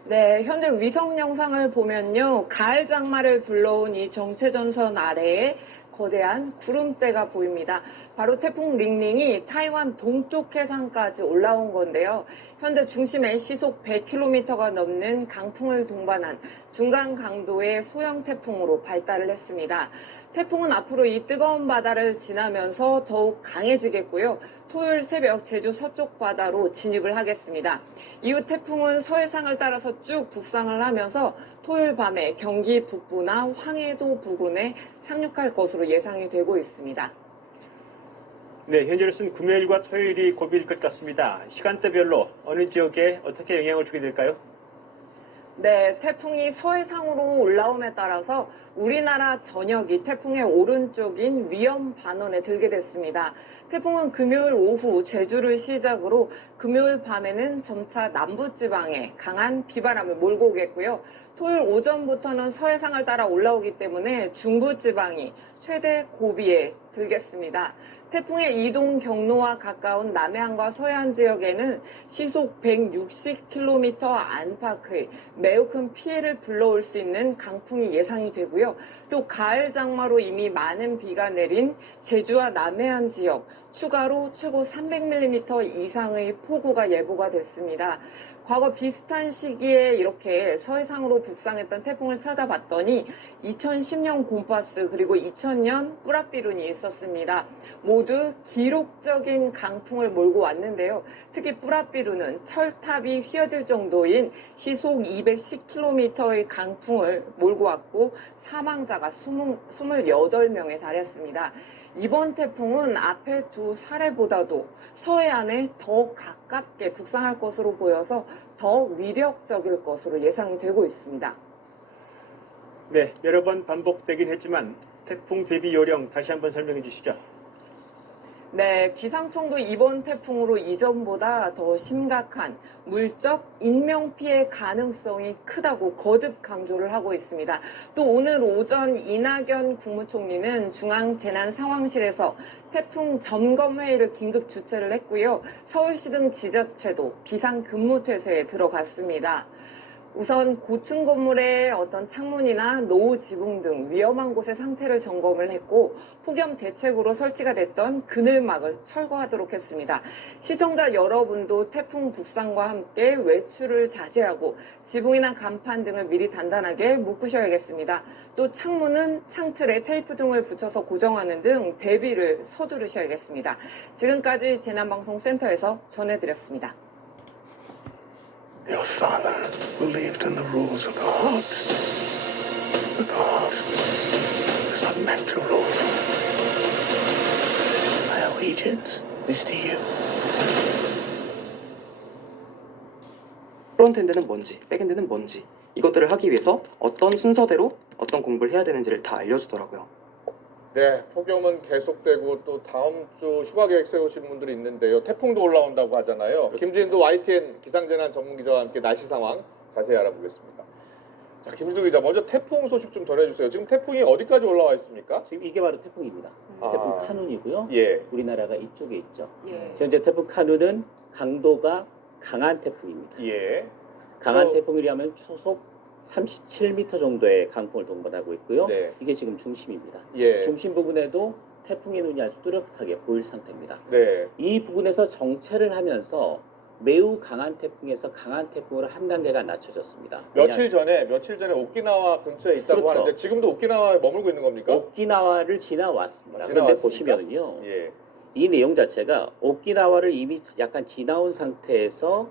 네, 현재 위성 영상을 보면요. 가을 장마를 불러온 이 정체전선 아래에 거대한 구름대가 보입니다. 바로 태풍 링링이 타이완 동쪽 해상까지 올라온 건데요. 현재 중심에 시속 100km가 넘는 강풍을 동반한 중간 강도의 소형 태풍으로 발달을 했습니다. 태풍은 앞으로 이 뜨거운 바다를 지나면서 더욱 강해지겠고요. 토요일 새벽 제주 서쪽 바다로 진입을 하겠습니다. 이후 태풍은 서해상을 따라서 쭉 북상을 하면서 토요일 밤에 경기 북부나 황해도 부근에 상륙할 것으로 예상이 되고 있습니다. 네, 현재로서는 금요일과 토요일이 고비일 것 같습니다. 시간대별로 어느 지역에 어떻게 영향을 주게 될까요? 네, 태풍이 서해상으로 올라옴에 따라서 우리나라 전역이 태풍의 오른쪽인 위험 반원에 들게 됐습니다. 태풍은 금요일 오후 제주를 시작으로 금요일 밤에는 점차 남부지방에 강한 비바람을 몰고 오겠고요. 토요일 오전부터는 서해상을 따라 올라오기 때문에 중부지방이 최대 고비에 들겠습니다. 태풍의 이동 경로와 가까운 남해안과 서해안 지역에는 시속 160km 안팎의 매우 큰 피해를 불러올 수 있는 강풍이 예상이 되고요. 또 가을 장마로 이미 많은 비가 내린 제주와 남해안 지역 추가로 최고 300mm 이상의 폭우가 예보가 됐습니다. 과거 비슷한 시기에 이렇게 서해상으로 북상했던 태풍을 찾아봤더니 2010년 곰파스 그리고 2000년 뿌라비룬이 있었습니다. 모두 기록적인 강풍을 몰고 왔는데요. 특히 뿌라비룬은 철탑이 휘어질 정도인 시속 210km의 강풍을 몰고 왔고 사망자가 28명에 달했습니다. 이번 태풍은 앞에 두 사례보다도 서해안에 더 가깝게 북상할 것으로 보여서 더 위력적일 것으로 예상이 되고 있습니다. 네, 여러 번 반복되긴 했지만 태풍 대비 요령 다시 한번 설명해 주시죠. 네, 기상청도 이번 태풍으로 이전보다 더 심각한 물적 인명피해 가능성이 크다고 거듭 강조를 하고 있습니다. 또 오늘 오전 이낙연 국무총리는 중앙재난상황실에서 태풍 점검회의를 긴급 주최를 했고요. 서울시 등 지자체도 비상근무태세에 들어갔습니다. 우선 고층 건물의 어떤 창문이나 노후 지붕 등 위험한 곳의 상태를 점검을 했고 폭염 대책으로 설치가 됐던 그늘막을 철거하도록 했습니다. 시청자 여러분도 태풍 북상과 함께 외출을 자제하고 지붕이나 간판 등을 미리 단단하게 묶으셔야겠습니다. 또 창문은 창틀에 테이프 등을 붙여서 고정하는 등 대비를 서두르셔야겠습니다. 지금까지 재난방송센터에서 전해드렸습니다. Your father believed in the rules of the heart, but the heart is not meant to rule. My allegiance is to you. 프론트엔드는 뭔지, 백엔드는 뭔지 이것들을 하기 위해서 어떤 순서대로 어떤 공부를 해야 되는지를 다 알려주더라고요. 네, 폭염은 계속되고 또 다음 주 휴가 계획 세우신 분들이 있는데요. 태풍도 올라온다고 하잖아요. 김진도 YTN 기상재난 전문기자와 함께 날씨 상황 자세히 알아보겠습니다. 자, 김진도 기자, 먼저 태풍 소식 좀 전해주세요. 지금 태풍이 어디까지 올라와 있습니까? 지금 이게 바로 태풍입니다. 태풍 카눈이고요. 예. 우리나라가 이쪽에 있죠. 예. 현재 태풍 카눈은 강도가 강한 태풍입니다. 예. 강한 태풍이라면 초속 37m 정도의 강풍을 동반하고 있고요. 네. 이게 지금 중심입니다. 예. 중심 부분에도 태풍의 눈이 아주 뚜렷하게 보일 상태입니다. 네. 이 부분에서 정체를 하면서 매우 강한 태풍에서 강한 태풍으로 한 단계가 낮춰졌습니다. 며칠 전에 오키나와 근처에 있다고 그렇죠. 하는데 지금도 오키나와에 머물고 있는 겁니까? 오키나와를 지나왔습니다. 아, 그런데 지나왔습니까? 보시면은요. 예. 이 내용 자체가 오키나와를 이미 약간 지나온 상태에서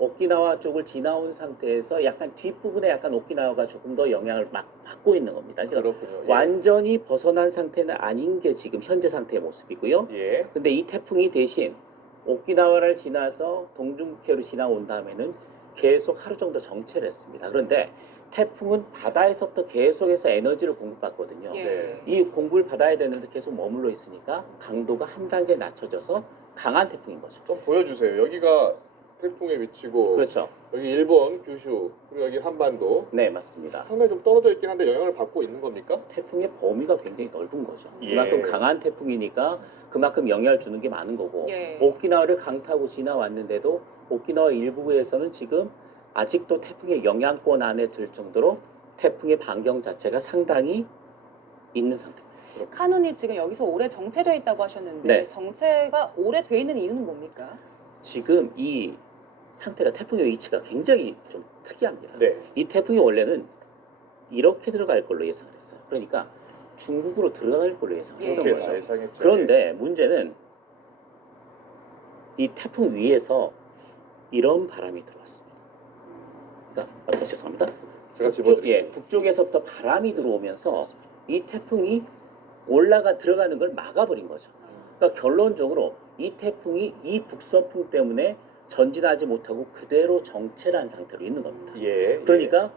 오키나와 쪽을 지나온 상태에서 약간 뒷부분에 약간 오키나와가 조금 더 영향을 막 받고 있는 겁니다. 그러니까 그렇군요. 예. 완전히 벗어난 상태는 아닌 게 지금 현재 상태의 모습이고요. 예. 근데 이 태풍이 대신 오키나와를 지나서 동중국해로 지나온 다음에는 계속 하루 정도 정체를 했습니다. 그런데 태풍은 바다에서부터 계속해서 에너지를 공급받거든요. 네. 이 공급을 받아야 되는데 계속 머물러 있으니까 강도가 한 단계 낮춰져서 강한 태풍인 거죠. 좀 보여주세요. 여기가 태풍의 위치고 그렇죠. 여기 일본, 규슈, 그리고 여기 한반도. 네, 맞습니다. 상당히 좀 떨어져 있긴 한데 영향을 받고 있는 겁니까? 태풍의 범위가 굉장히 넓은 거죠. 예. 그만큼 강한 태풍이니까 그만큼 영향을 주는 게 많은 거고 예. 오키나와를 강타고 지나왔는데도 오키나와 일부에서는 지금 아직도 태풍의 영향권 안에 들 정도로 태풍의 반경 자체가 상당히 있는 상태입니다. 카눈이 지금 여기서 오래 정체되어 있다고 하셨는데 네. 정체가 오래 돼 있는 이유는 뭡니까? 지금 이 상태가 태풍의 위치가 굉장히 좀 특이합니다. 네. 이 태풍이 원래는 이렇게 들어갈 걸로 예상을 했어요. 그러니까 중국으로 들어갈 걸로 예상했던 그렇게 거죠. 다 예상했죠. 그런데 문제는 이 태풍 위에서 이런 바람이 들어왔습니다. 그러니까 죄송합니다. 제가 북쪽, 북쪽에서부터 바람이 들어오면서 이 태풍이 들어가는 걸 막아버린 거죠. 그러니까 결론적으로 이 태풍이 이 북서풍 때문에 전진하지 못하고 그대로 정체를 한 상태로 있는 겁니다. 예. 그러니까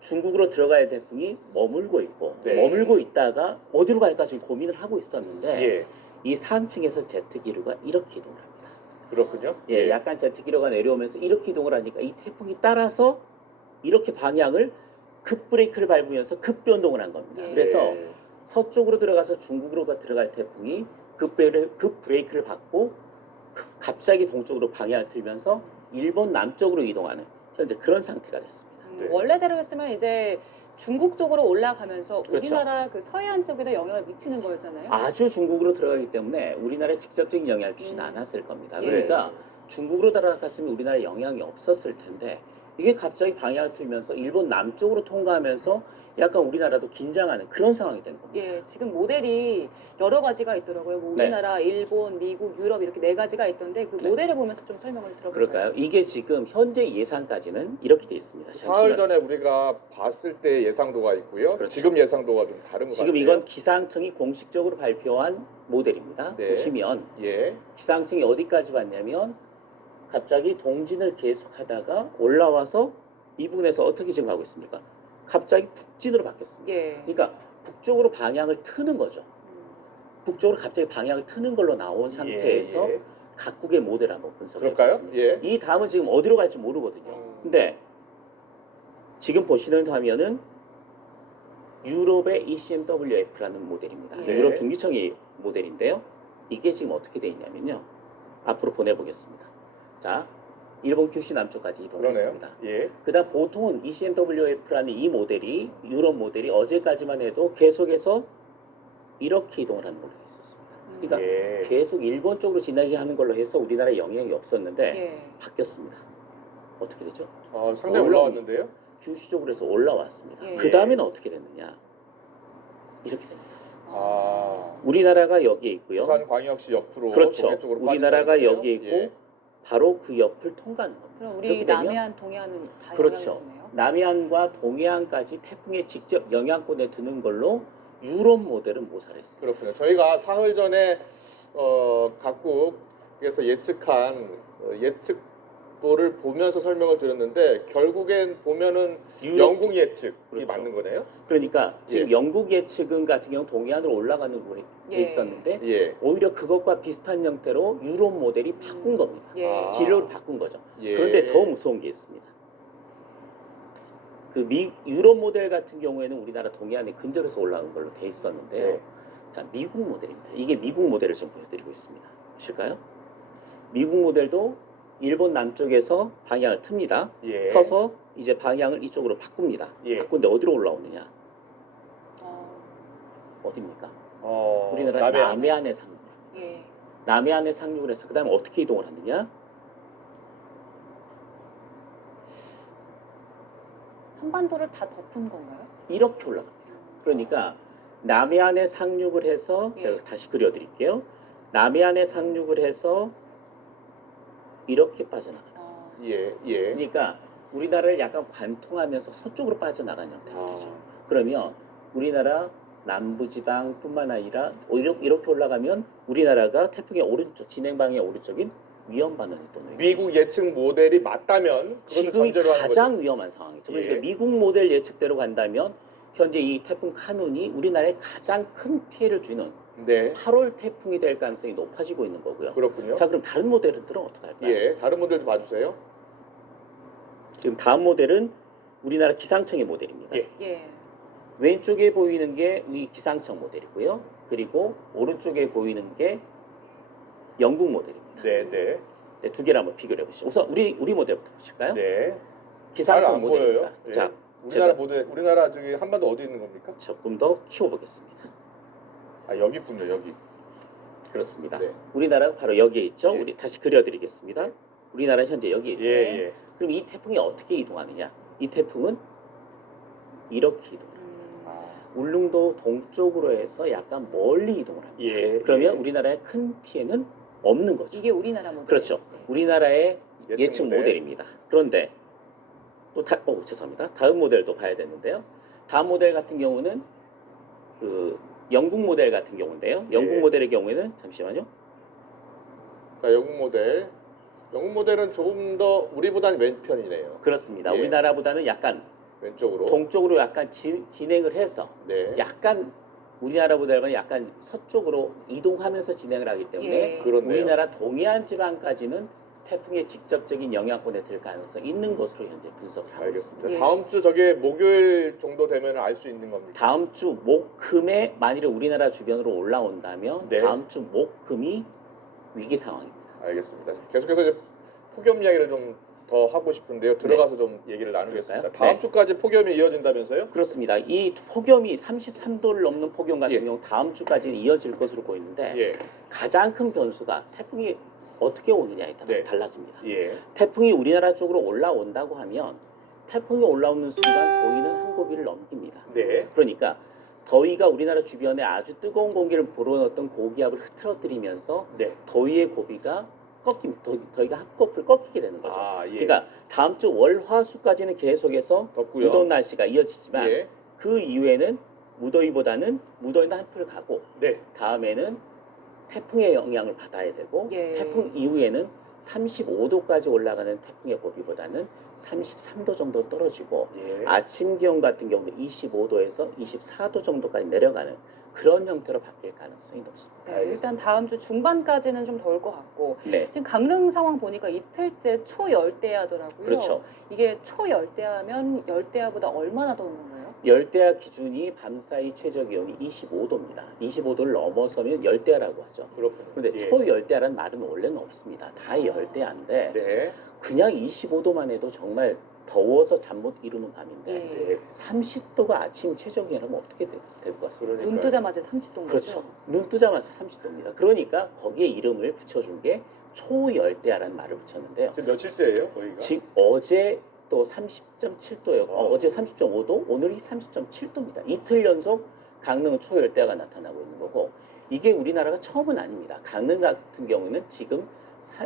중국으로 들어가야 될 태풍이 머물고 있고 네. 머물고 있다가 어디로 갈까 지금 고민을 하고 있었는데 예. 이 상층에서 제트기류가 이렇게 이동을 합니다. 그렇군요. 예, 약간 제트기류가 내려오면서 이렇게 이동을 하니까 이 태풍이 따라서 이렇게 방향을 급브레이크를 밟으면서 급변동을 한 겁니다. 예. 그래서 예. 서쪽으로 들어가서 중국으로 들어갈 태풍이 급브레이크를 밟고 갑자기 동쪽으로 방향을 틀면서 일본 남쪽으로 이동하는 현재 그런 상태가 됐습니다. 네. 원래대로 했으면 이제 중국 쪽으로 올라가면서 그렇죠. 우리나라 그 서해안 쪽에도 영향을 미치는 거였잖아요. 아주 중국으로 들어가기 때문에 우리나라에 직접적인 영향을 주진 않았을 겁니다. 예. 그러니까 중국으로 들어갔으면 우리나라에 영향이 없었을 텐데 이게 갑자기 방향을 틀면서 일본 남쪽으로 통과하면서 약간 우리나라도 긴장하는 그런 상황이 된 겁니다. 예, 지금 모델이 여러 가지가 있더라고요. 뭐 네. 우리나라, 일본, 미국, 유럽 이렇게 4가지가 있던데 그 네. 모델을 보면서 좀 설명을 들어볼까요? 그럴까요? 이게 지금 현재 예상까지는 이렇게 돼 있습니다. 사흘 전에 우리가 봤을 때 예상도가 있고요. 그렇죠. 지금 예상도가 좀 다른 것 같아요. 지금 이건 기상청이 공식적으로 발표한 모델입니다. 네. 보시면 예. 기상청이 어디까지 봤냐면 갑자기 동진을 계속하다가 올라와서 이 부분에서 어떻게 지금 하고 있습니까? 갑자기 북진으로 바뀌었습니다. 예. 그러니까 북쪽으로 방향을 트는 거죠. 북쪽으로 갑자기 방향을 트는 걸로 나온 상태에서 예. 각국의 모델을 한번 분석해 그럴까요? 보겠습니다. 예. 이 다음은 지금 어디로 갈지 모르거든요. 근데 지금 보시는 화면은 유럽의 ECMWF라는 모델입니다. 네. 유럽 중기청의 모델인데요. 이게 지금 어떻게 되어 있냐면요. 앞으로 보내보겠습니다. 자, 일본 규슈 남쪽까지 그러네요. 이동했습니다. 예. 그다음 보통은 ECMWF라는 이 모델이 유럽 모델이 어제까지만 해도 계속해서 이렇게 이동을 하는 걸로 했었습니다. 그러니까 예. 계속 일본 쪽으로 지나게 하는 걸로 해서 우리나라에 영향이 없었는데 예. 바뀌었습니다. 어떻게 되죠? 상당히 올라왔는데요. 규슈 쪽으로 해서 올라왔습니다. 예. 그 다음에는 어떻게 됐느냐? 이렇게 됩니다. 아. 우리나라가 여기에 있고요. 부산광역시 옆으로 그렇죠. 동해 쪽으로 우리나라가 빠진다는 여기에 있고 거예요? 예. 바로 그 옆을 통과하는 겁니다. 그럼 우리 그렇게 되면 남해안, 동해안은 다 그렇죠. 영향이 있네요. 남해안과 동해안까지 태풍의 직접 영향권에 드는 걸로 유럽 모델은 모사를 했습니다. 그렇군요. 저희가 사흘 전에 각국에서 예측한 예측도를 보면서 설명을 드렸는데 결국엔 보면은 영국 예측이 그렇죠. 맞는 거네요. 그러니까 지금 예. 영국 예측은 같은 경우 동해안으로 올라가는 부분이 돼 예. 있었는데 예. 오히려 그것과 비슷한 형태로 유럽 모델이 바꾼 겁니다. 예. 아. 진로를 바꾼 거죠. 예. 그런데 더 무서운 게 있습니다. 그 유럽 모델 같은 경우에는 우리나라 동해안에 근접해서 올라온 걸로 돼 있었는데요. 네. 자, 미국 모델입니다. 이게 미국 모델을 좀 보여드리고 있습니다. 보실까요? 미국 모델도 일본 남쪽에서 방향을 틉니다. 예. 서서 이제 방향을 이쪽으로 바꿉니다. 예. 바꾼데 어디로 올라오느냐? 어디입니까? 우리나라 남해안에 상륙. 예. 남해안에 상륙을 해서 그 다음에 어떻게 이동을 하느냐? 한반도를 다 덮은 건가요? 이렇게 올라갑니다. 그러니까 남해안에 상륙을 해서 예. 제가 다시 그려드릴게요. 남해안에 상륙을 해서 이렇게 빠져나갑니다. 예. 예. 그러니까 우리나라를 약간 관통하면서 서쪽으로 빠져나가는 형태가 되죠. 그러면 우리나라 남부지방뿐만 아니라 이렇게 올라가면 우리나라가 태풍의 오른쪽 진행 방향의 오른쪽인 위험 반원이 또 미국 예측 모델이 맞다면 그것을 지금이 전제로 하는 가장 거죠. 위험한 상황이죠. 예. 그러니까 미국 모델 예측대로 간다면 현재 이 태풍 카눈이 우리나라에 가장 큰 피해를 주는 네. 8월 태풍이 될 가능성이 높아지고 있는 거고요. 그렇군요. 자, 그럼 다른 모델들은 어떻게 할까요? 예. 다른 모델도 봐주세요. 지금 다음 모델은 우리나라 기상청의 모델입니다. 예. 예. 왼쪽에 보이는 게 우리 기상청 모델이고요. 그리고 오른쪽에 보이는 게 영국 모델입니다. 네, 네. 네, 두 개를 한번 비교해 보시죠. 우선 우리 모델부터 보실까요? 네. 기상청 잘안 모델입니다. 보여요. 네. 자, 우리나라 제가 모델, 우리나라 저기 한반도 어디 있는 겁니까? 조금 더 키워보겠습니다. 아, 여기 있군요, 여기. 그렇습니다. 네. 우리나라가 바로 여기에 있죠. 예. 우리 다시 그려드리겠습니다. 우리나라는 현재 여기에 있어요. 예, 예. 그럼 이 태풍이 어떻게 이동하느냐? 이 태풍은 이렇게 이동합니다. 울릉도 동쪽으로 해서 약간 멀리 이동을 합니다. 예. 그러면 예. 우리나라의 큰 피해는 없는 거죠. 이게 우리나라 모델. 그렇죠. 우리나라의 예측 모델. 모델입니다. 그런데 또 죄송합니다. 다음 모델도 봐야 되는데요. 다음 모델 같은 경우는 그 영국 모델 같은 경우인데요. 영국 예. 모델의 경우에는 잠시만요. 자, 영국 모델. 영국 모델은 조금 더 우리보다는 왼편이네요. 그렇습니다. 예. 우리나라보다는 약간 왼쪽으로. 동쪽으로 약간 진행을 해서 네. 약간 우리나라보다는 약간 서쪽으로 이동하면서 진행을 하기 때문에 예. 그렇네요. 우리나라 동해안 지방까지는 태풍의 직접적인 영향권에 들 가능성이 있는 것으로 현재 분석을 하고 알겠습니다. 있습니다. 예. 다음 주 저게 목요일 정도 되면 알 수 있는 겁니까? 다음 주 목금에 만일에 우리나라 주변으로 올라온다면 네. 다음 주 목금이 위기 상황입니다. 알겠습니다. 계속해서 이제 폭염 이야기를 좀 더 하고 싶은데요. 들어가서 좀 얘기를 나누겠습니다. 그럴까요? 다음 네. 주까지 폭염이 이어진다면서요? 그렇습니다. 이 폭염이 33도를 넘는 폭염 같은 예. 경우 다음 주까지는 이어질 것으로 보이는데 예. 가장 큰 변수가 태풍이 어떻게 오느냐에 따라서 네. 달라집니다. 예. 태풍이 우리나라 쪽으로 올라온다고 하면 태풍이 올라오는 순간 더위는 한 고비를 넘깁니다. 네. 그러니까 더위가 우리나라 주변에 아주 뜨거운 공기를 불어넣었던 고기압을 흐트러뜨리면서 네. 더위의 고비가 더위가 한꺼풀 꺾이게 되는 거죠. 아, 예. 그러니까 다음 주 월화수까지는 계속해서 덥고요. 무더운 날씨가 이어지지만 예. 그 이후에는 무더위보다는 무더위는 한풀 가고 네. 다음에는 태풍의 영향을 받아야 되고 예. 태풍 이후에는 35도까지 올라가는 태풍의 고비보다는 33도 정도 떨어지고 예. 아침 기온 같은 경우도 25도에서 24도 정도까지 내려가는 그런 형태로 바뀔 가능성이 높습니다. 네, 일단 다음 주 중반까지는 좀 더울 것 같고 네, 지금 강릉 상황 보니까 이틀째 초열대야더라고요. 그렇죠. 이게 초열대야면 열대야보다 얼마나 더운 건가요? 열대야 기준이 밤사이 최저 기온이 25도입니다. 25도를 넘어서면 열대야라고 하죠. 그렇군요. 그런데 예. 초열대야라는 말은 원래는 없습니다. 다 열대야인데 네. 그냥 25도만 해도 정말 더워서 잠 못 이루는 밤인데 예. 30도가 아침 최저 기온이면 어떻게 될 것 같습니다. 눈 뜨자마자 30도인 그렇죠. 거죠? 눈 뜨자마자 30도입니다. 그러니까 거기에 이름을 붙여준 게 초열대야라는 말을 붙였는데요. 지금 며칠째예요, 거기가? 지금 어제 또 30.7도였고 어제 30.5도, 오늘이 30.7도입니다. 이틀 연속 강릉은 초열대야가 나타나고 있는 거고 이게 우리나라가 처음은 아닙니다. 강릉 같은 경우는 지금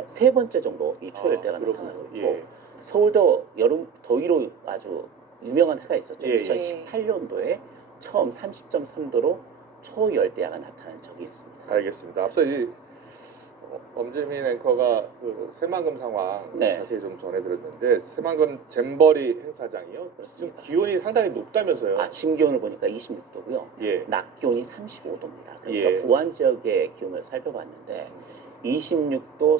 세 번째 정도 이 초열대야가 나타나고 있고 예. 서울도 여름 더위로 아주 유명한 해가 있었죠. 예, 예. 2018년도에 처음 30.3도로 초열대야가 나타난 적이 있습니다. 알겠습니다. 앞서 이 엄지민 앵커가 그 새만금 상황 네. 자세히 좀 전해드렸는데 새만금 잼버리 행사장이요. 그렇습니다. 지금 기온이 상당히 높다면서요? 아침 기온을 보니까 26도고요. 예. 낮 기온이 35도입니다. 그러니까 예. 부안 지역의 기온을 살펴봤는데 26도,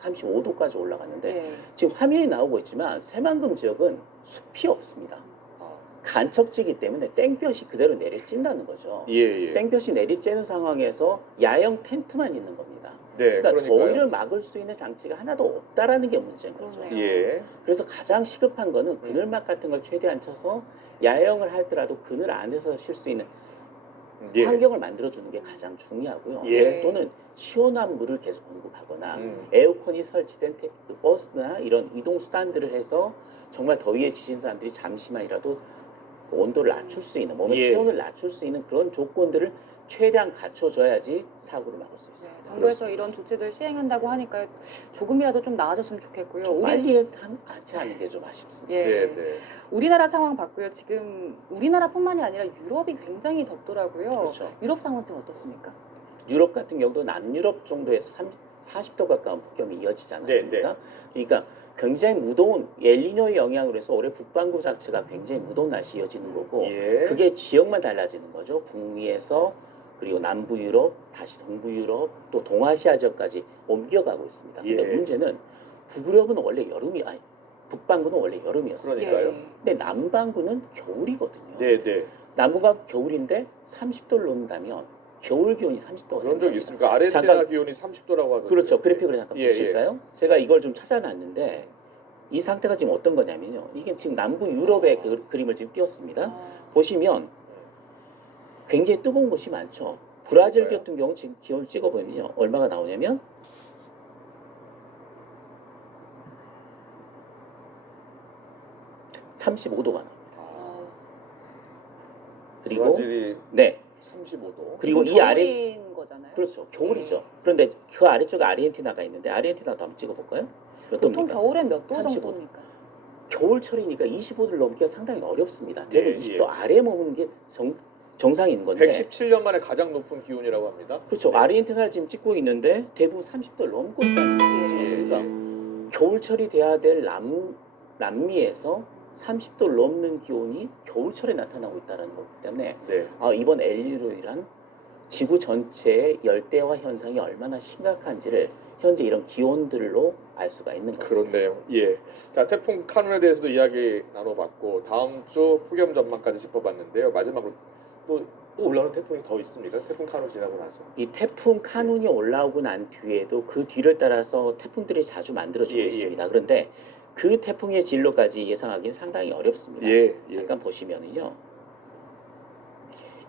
35도까지 올라갔는데 네. 지금 화면이 나오고 있지만 새만금 지역은 숲이 없습니다. 간척지기 때문에 땡볕이 그대로 내리찐다는 거죠. 예. 땡볕이 내리쬐는 상황에서 야영 텐트만 있는 겁니다. 네, 그러니까 그러니까요. 더위를 막을 수 있는 장치가 하나도 없다라는 게 문제인 거죠. 예. 그래서 가장 시급한 거는 그늘막 같은 걸 최대한 쳐서 야영을 하더라도 그늘 안에서 쉴 수 있는 예. 환경을 만들어주는 게 가장 중요하고요. 예. 또는 시원한 물을 계속 공급하거나 에어컨이 설치된 버스나 이런 이동 수단들을 해서 정말 더위에 지친 사람들이 잠시만이라도 온도를 낮출 수 있는, 몸의 예. 체온을 낮출 수 있는 그런 조건들을 최대한 갖춰줘야지 사고를 막을 수 있어요. 정부에서 이런 조치들 시행한다고 하니까 조금이라도 좀 나아졌으면 좋겠고요. 좀 빨리 하지 않는 게 좀 아쉽습니다. 예. 네. 우리나라 상황 봤고요. 지금 우리나라뿐만이 아니라 유럽이 굉장히 덥더라고요. 그렇죠. 유럽 상황 지금 어떻습니까? 유럽 같은 경우도 남유럽 정도에서 40도 가까운 폭염이 이어지지 않았습니까? 그러니까 굉장히 무더운 엘니뇨의 영향으로 해서 올해 북반구 자체가 굉장히 무더운 날씨 이어지는 거고 예. 그게 지역만 달라지는 거죠. 북미에서 그리고 남부 유럽, 다시 동부 유럽, 또 동아시아 지역까지 옮겨가고 있습니다. 근데 예. 문제는 북유럽은 원래 북반구는 원래 여름이었어요. 그러니까요. 근데 남반구는 겨울이거든요. 네. 남부가 겨울인데 30도를 넘는다면 겨울 기온이 30도가 그런 적이 있습니까? 아르헨티나 기온이 30도라고 하던데. 그렇죠. 그래픽을 잠깐 예, 보실까요? 제가 이걸 좀 찾아놨는데 이 상태가 지금 어떤 거냐면요. 이게 지금 남부 유럽의 그 그림을 지금 띄웠습니다. 보시면 굉장히 뜨거운 곳이 많죠. 브라질 같은 경우 지금 기온을 찍어보면요. 얼마가 나오냐면 (35도가) 나옵니다. 그리고 브라질이 네. 35도. 그리고 이 아래 겨울인 거잖아요. 그렇죠. 겨울이죠. 그런데 그 아래쪽에 아르헨티나가 있는데 아르헨티나도 한번 찍어볼까요? 몇 보통 도입니까? 겨울엔 몇 도 35. 정도입니까? 겨울철이니까 25도를 넘기가 상당히 어렵습니다. 대부분 예, 20도 예. 아래에 머무는 게 정상인 건데 117년 만에 가장 높은 기온이라고 합니다. 그렇죠. 아르헨티나를 지금 찍고 있는데 대부분 30도를 넘고 있다는 거예요. 그러니까 겨울철이 돼야 될 남미에서 30도를 넘는 기온이 겨울철에 나타나고 있다는 거기 때문에 네. 이번 엘니뇨란 지구 전체의 열대화 현상이 얼마나 심각한지를 현재 이런 기온들로 알 수가 있는 거죠. 그렇네요. 예. 자, 태풍 카눈에 대해서도 이야기 나눠봤고 다음 주 폭염 전망까지 짚어봤는데요. 마지막으로 또 올라오는 태풍이 더 있습니까? 태풍 카눈 지나고 나서. 이 태풍 카눈이 올라오고 난 뒤에도 그 뒤를 따라서 태풍들이 자주 만들어지고 예, 예. 있습니다. 그런데 그 태풍의 진로까지 예상하기는 상당히 어렵습니다. 예, 예. 잠깐 보시면은요.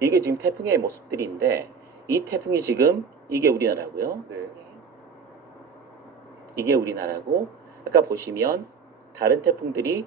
이게 지금 태풍의 모습들인데 이 태풍이 지금 이게 우리나라고요. 네. 이게 우리나라고 아까 보시면 다른 태풍들이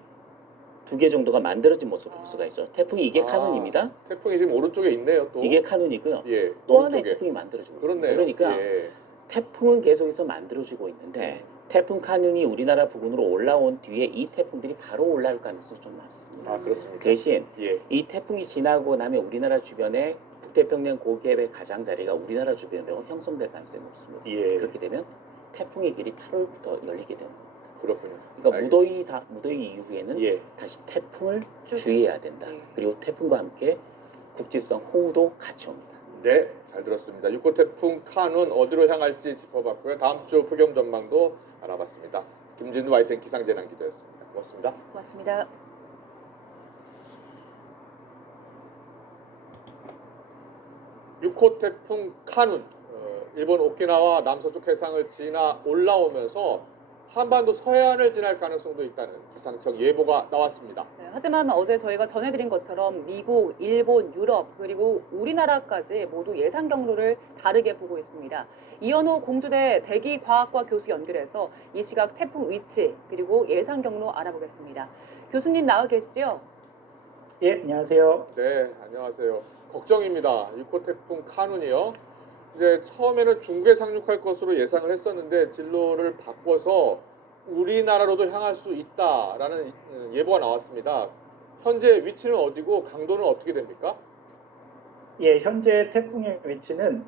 2개 정도가 만들어진 모습을 볼 수가 있어요. 태풍이 이게 카눈입니다. 태풍이 지금 오른쪽에 있네요. 또. 이게 카눈이고요. 예. 또 하나의 오른쪽에. 태풍이 만들어지고 그렇네요. 있습니다. 그러니까 예. 태풍은 계속해서 만들어지고 있는데 태풍 카눈이 우리나라 부근으로 올라온 뒤에 이 태풍들이 바로 올라올 가능성이 좀 많습니다. 아, 그렇습니까? 대신 예. 이 태풍이 지나고 나면 우리나라 주변에 북태평양 고기압의 가장자리가 우리나라 주변으로 형성될 가능성이 높습니다. 예. 그렇게 되면 태풍의 길이 8월부터 열리게 됩니다. 그렇군요. 그러니까 알겠습니다. 무더위 이후에는 예. 다시 태풍을 주의해야 된다. 그리고 태풍과 함께 국지성 호우도 같이 옵니다. 네, 잘 들었습니다. 6호 태풍 카눈 어디로 향할지 짚어봤고요. 다음 주 폭염 전망도 알아봤습니다. 김진우 YTN 기상재난 기자였습니다. 고맙습니다. 고맙습니다. 육 호 태풍 카눈, 일본 오키나와 남서쪽 해상을 지나 올라오면서 한반도 서해안을 지날 가능성도 있다는 기상청 예보가 나왔습니다. 네, 하지만 어제 저희가 전해드린 것처럼 미국, 일본, 유럽 그리고 우리나라까지 모두 예상 경로를 다르게 보고 있습니다. 이현호 공주대 대기과학과 교수 연결해서 이 시각 태풍 위치 그리고 예상 경로 알아보겠습니다. 교수님 나와 계시죠? 예, 안녕하세요. 네, 안녕하세요. 걱정입니다. 6호 태풍 카눈이요. 이제 처음에는 중국에 상륙할 것으로 예상을 했었는데 진로를 바꿔서 우리나라로도 향할 수 있다라는 예보가 나왔습니다. 현재 위치는 어디고 강도는 어떻게 됩니까? 예, 현재 태풍의 위치는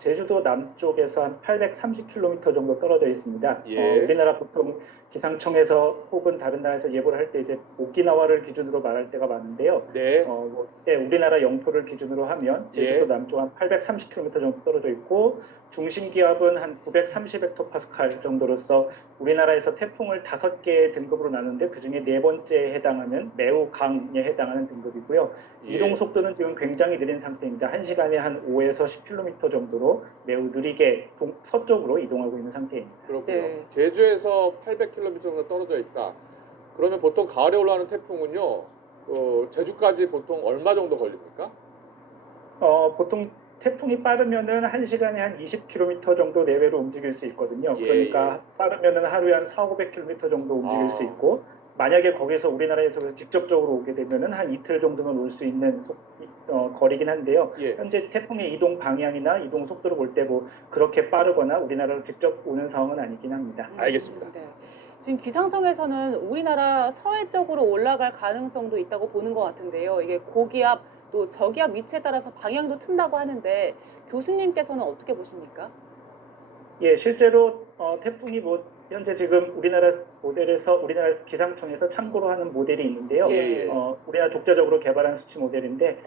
제주도 남쪽에서 한 830km 정도 떨어져 있습니다. 예. 우리나라 보통 기상청에서 혹은 다른 나라에서 예보를 할 때 이제 오키나와를 기준으로 말할 때가 많은데요. 네. 우리나라 영토를 기준으로 하면 제주도 예. 남쪽 한 830km 정도 떨어져 있고 중심 기압은 한 930헥토파스칼 정도로서 우리나라에서 태풍을 5개의 등급으로 나누는데 그중에 4번째에 해당하는 매우 강에 해당하는 등급이고요. 예. 이동 속도는 지금 굉장히 느린 상태입니다. 1시간에 한 5에서 10km 정도로 매우 느리게 서쪽으로 이동하고 있는 상태입니다. 그렇군요. 네. 제주에서 800km 정도 떨어져 있다. 그러면 보통 가을에 올라오는 태풍은요, 제주까지 보통 얼마 정도 걸립니까? 보통 태풍이 빠르면은 1시간에 한 20km 정도 내외로 움직일 수 있거든요. 예, 그러니까 빠르면은 하루에 한 400~500km 정도 움직일 수 있고, 만약에 거기서 우리나라에서 직접적으로 오게 되면은 한 이틀 정도면 올 수 있는 거리긴 한데요. 예. 현재 태풍의 이동 방향이나 이동 속도를 볼 때 뭐 그렇게 빠르거나 우리나라로 직접 오는 상황은 아니긴 합니다. 알겠습니다. 네. 지금 기상청에서는 우리나라 서해 쪽으로 올라갈 가능성도 있다고 보는 것 같은데요. 이게 고기압 또 저기압 위치에 따라서 방향도 튼다고 하는데 교수님께서는 어떻게 보십니까? 예, 실제로 태풍이 뭐 현재 지금 우리나라 모델에서 우리나라 기상청에서 참고로 하는 모델이 있는데요. 예, 예. 우리나라 독자적으로 개발한 수치 모델인데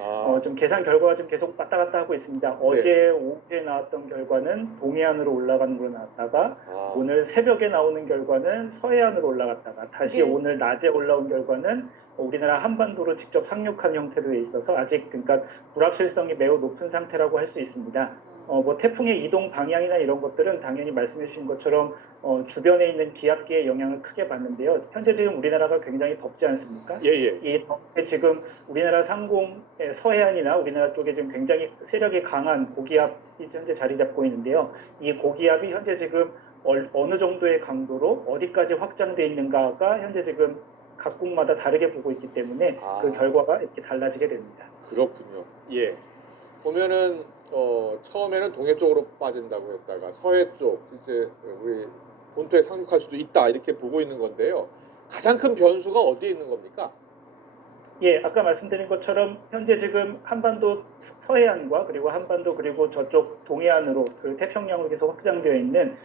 좀 계산 결과가 좀 계속 왔다 갔다 하고 있습니다. 어제 오후에 나왔던 결과는 동해안으로 올라가는 걸로 나왔다가 오늘 새벽에 나오는 결과는 서해안으로 올라갔다가 다시 예. 오늘 낮에 올라온 결과는 우리나라 한반도로 직접 상륙한 형태로 돼 있어서 아직 그러니까 불확실성이 매우 높은 상태라고 할 수 있습니다. 뭐 태풍의 이동 방향이나 이런 것들은 당연히 말씀해 주신 것처럼 주변에 있는 기압기의 영향을 크게 받는데요. 현재 지금 우리나라가 굉장히 덥지 않습니까? 예예. 이 덥게 지금 우리나라 상공의 서해안이나 우리나라 쪽에 지금 굉장히 세력이 강한 고기압이 현재 자리 잡고 있는데요. 이 고기압이 현재 지금 어느 정도의 강도로 어디까지 확장돼 있는가가 현재 지금 각국마다 다르게 보고 있기 때문에 그 결과가 이렇게 달라지게 됩니다. 그렇군요. 예. 보면은 처음에는 동해 쪽으로 빠진다고 했다가 서해 쪽 이제 우리 본토에 상륙할 수도 있다 이렇게 보고 있는 건데요. 가장 큰 변수가 어디에 있는 겁니까? 예, 아까 말씀드린 것처럼 현재 지금 한반도 서해안과 그리고 한반도 그리고 저쪽 동해안으로 그 태평양으로 계속 확장되어 있는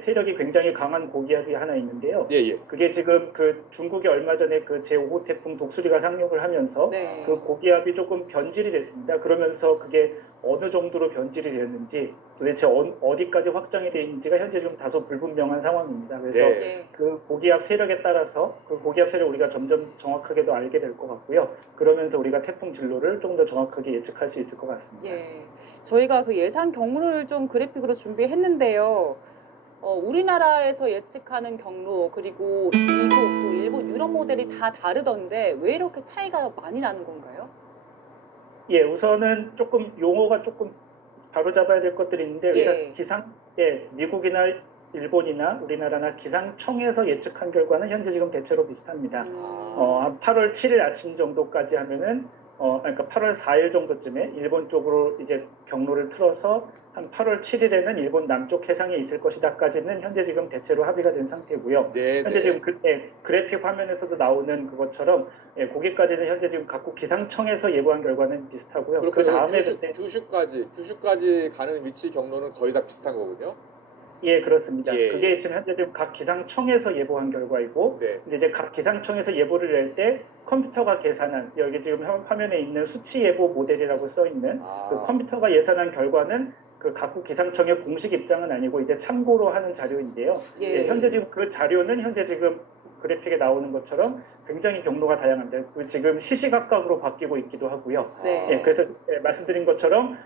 세력이 굉장히 강한 고기압이 하나 있는데요. 예예. 그게 지금 그 중국이 얼마 전에 그 제5호 태풍 독수리가 상륙을 하면서 네. 그 고기압이 조금 변질이 됐습니다. 그러면서 그게 어느 정도로 변질이 되었는지 도대체 어디까지 확장이 되어 있는지가 현재 좀 다소 불분명한 상황입니다. 그래서 네. 그 고기압 세력에 따라서 그 고기압 세력 우리가 점점 정확하게 더 알게 될 것 같고요. 그러면서 우리가 태풍 진로를 좀 더 정확하게 예측할 수 있을 것 같습니다. 예. 저희가 그 예상 경로를 좀 그래픽으로 준비했는데요. 우리나라에서 예측하는 경로 그리고 미국 또 일본 유럽 모델이 다 다르던데 왜 이렇게 차이가 많이 나는 건가요? 예, 우선은 조금 용어가 조금 바로잡아야 될 것들이 있는데 예. 일단 미국이나 일본이나 우리나라나 기상청에서 예측한 결과는 현재 지금 대체로 비슷합니다. 한 8월 7일 아침 정도까지 하면은 그러니까 8월 4일 정도쯤에 일본 쪽으로 이제 경로를 틀어서 한 8월 7일에는 일본 남쪽 해상에 있을 것이다까지는 현재 지금 대체로 합의가 된 상태고요. 네, 현재 지금 그래픽 화면에서도 나오는 그것처럼 거기까지는 현재 지금 각국 기상청에서 예보한 결과는 비슷하고요. 그 다음에 규슈까지 가는 위치 경로는 거의 다 비슷한 거군요. 예, 그렇습니다. 예. 그게 지금 현재 지금 각 기상청에서 예보한 결과이고, 네. 근데 이제 각 기상청에서 예보를 낼 때 컴퓨터가 계산한 여기 지금 화면에 있는 수치 예보 모델이라고 써 있는 그 컴퓨터가 예산한 결과는 그 각국 기상청의 공식 입장은 아니고 이제 참고로 하는 자료인데요. 예. 현재 지금 그 자료는 현재 지금 그래픽에 나오는 것처럼 굉장히 경로가 다양한데 지금 시시각각으로 바뀌고 있기도 하고요. 네. 예, 그래서 말씀드린 것처럼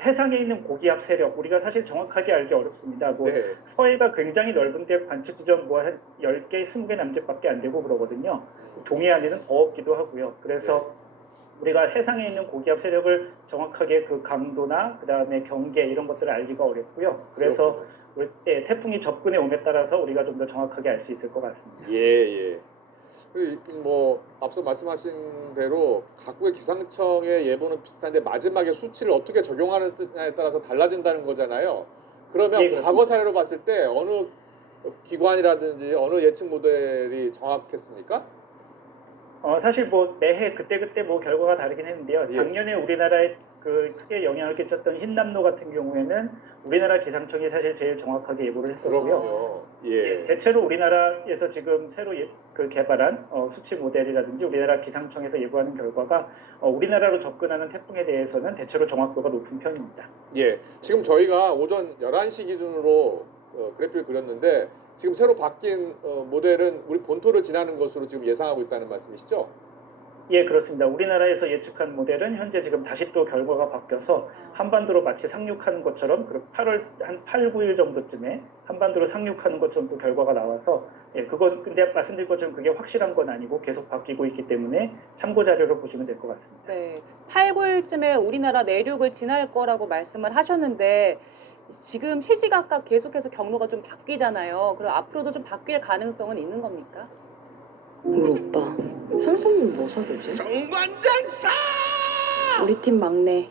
해상에 있는 고기압 세력 우리가 사실 정확하게 알기 어렵습니다. 뭐 네. 서해가 굉장히 넓은데 관측 지점 뭐 한 10개, 20개 남짓밖에 안 되고 그러거든요. 동해안에는 더 없기도 하고요. 그래서 우리가 해상에 있는 고기압 세력을 정확하게 그 강도나 그다음에 경계 이런 것들을 알기가 어렵고요. 그래서 태풍이 접근해 옴에 따라서 우리가 좀 더 정확하게 알 수 있을 것 같습니다. 예. 뭐 앞서 말씀하신 대로 각국의 기상청의 예보는 비슷한데 마지막에 수치를 어떻게 적용하느냐에 따라서 달라진다는 거잖아요. 그러면 예, 과거 사례로 봤을 때 어느 기관이라든지 어느 예측 모델이 정확했습니까? 사실 뭐 매해 그때 뭐 결과가 다르긴 했는데요. 예. 작년에 우리나라에 그 크게 영향을 끼쳤던 흰남노 같은 경우에는 우리나라 기상청이 사실 제일 정확하게 예보를 했었고요. 그럼요. 예. 대체로 우리나라에서 지금 새로 개발한 수치 모델이라든지 우리나라 기상청에서 예보하는 결과가 우리나라로 접근하는 태풍에 대해서는 대체로 정확도가 높은 편입니다. 예. 지금 저희가 오전 11시 기준으로 그래프를 그렸는데 지금 새로 바뀐 모델은 우리 본토를 지나는 것으로 지금 예상하고 있다는 말씀이시죠? 예, 그렇습니다. 우리나라에서 예측한 모델은 현재 지금 다시 또 결과가 바뀌어서 한반도로 마치 상륙하는 것처럼 8월 한 8, 9일 정도쯤에 한반도로 상륙하는 것처럼 또 결과가 나와서 그건 근데 말씀드린 것처럼 그게 확실한 건 아니고 계속 바뀌고 있기 때문에 참고 자료로 보시면 될 것 같습니다. 네, 8, 9일쯤에 우리나라 내륙을 지날 거라고 말씀을 하셨는데 지금 시시각각 계속해서 경로가 좀 바뀌잖아요. 그럼 앞으로도 좀 바뀔 가능성은 있는 겁니까? 우리 오빠 설선물 뭐 사주지? 정관장사! 우리 팀 막내.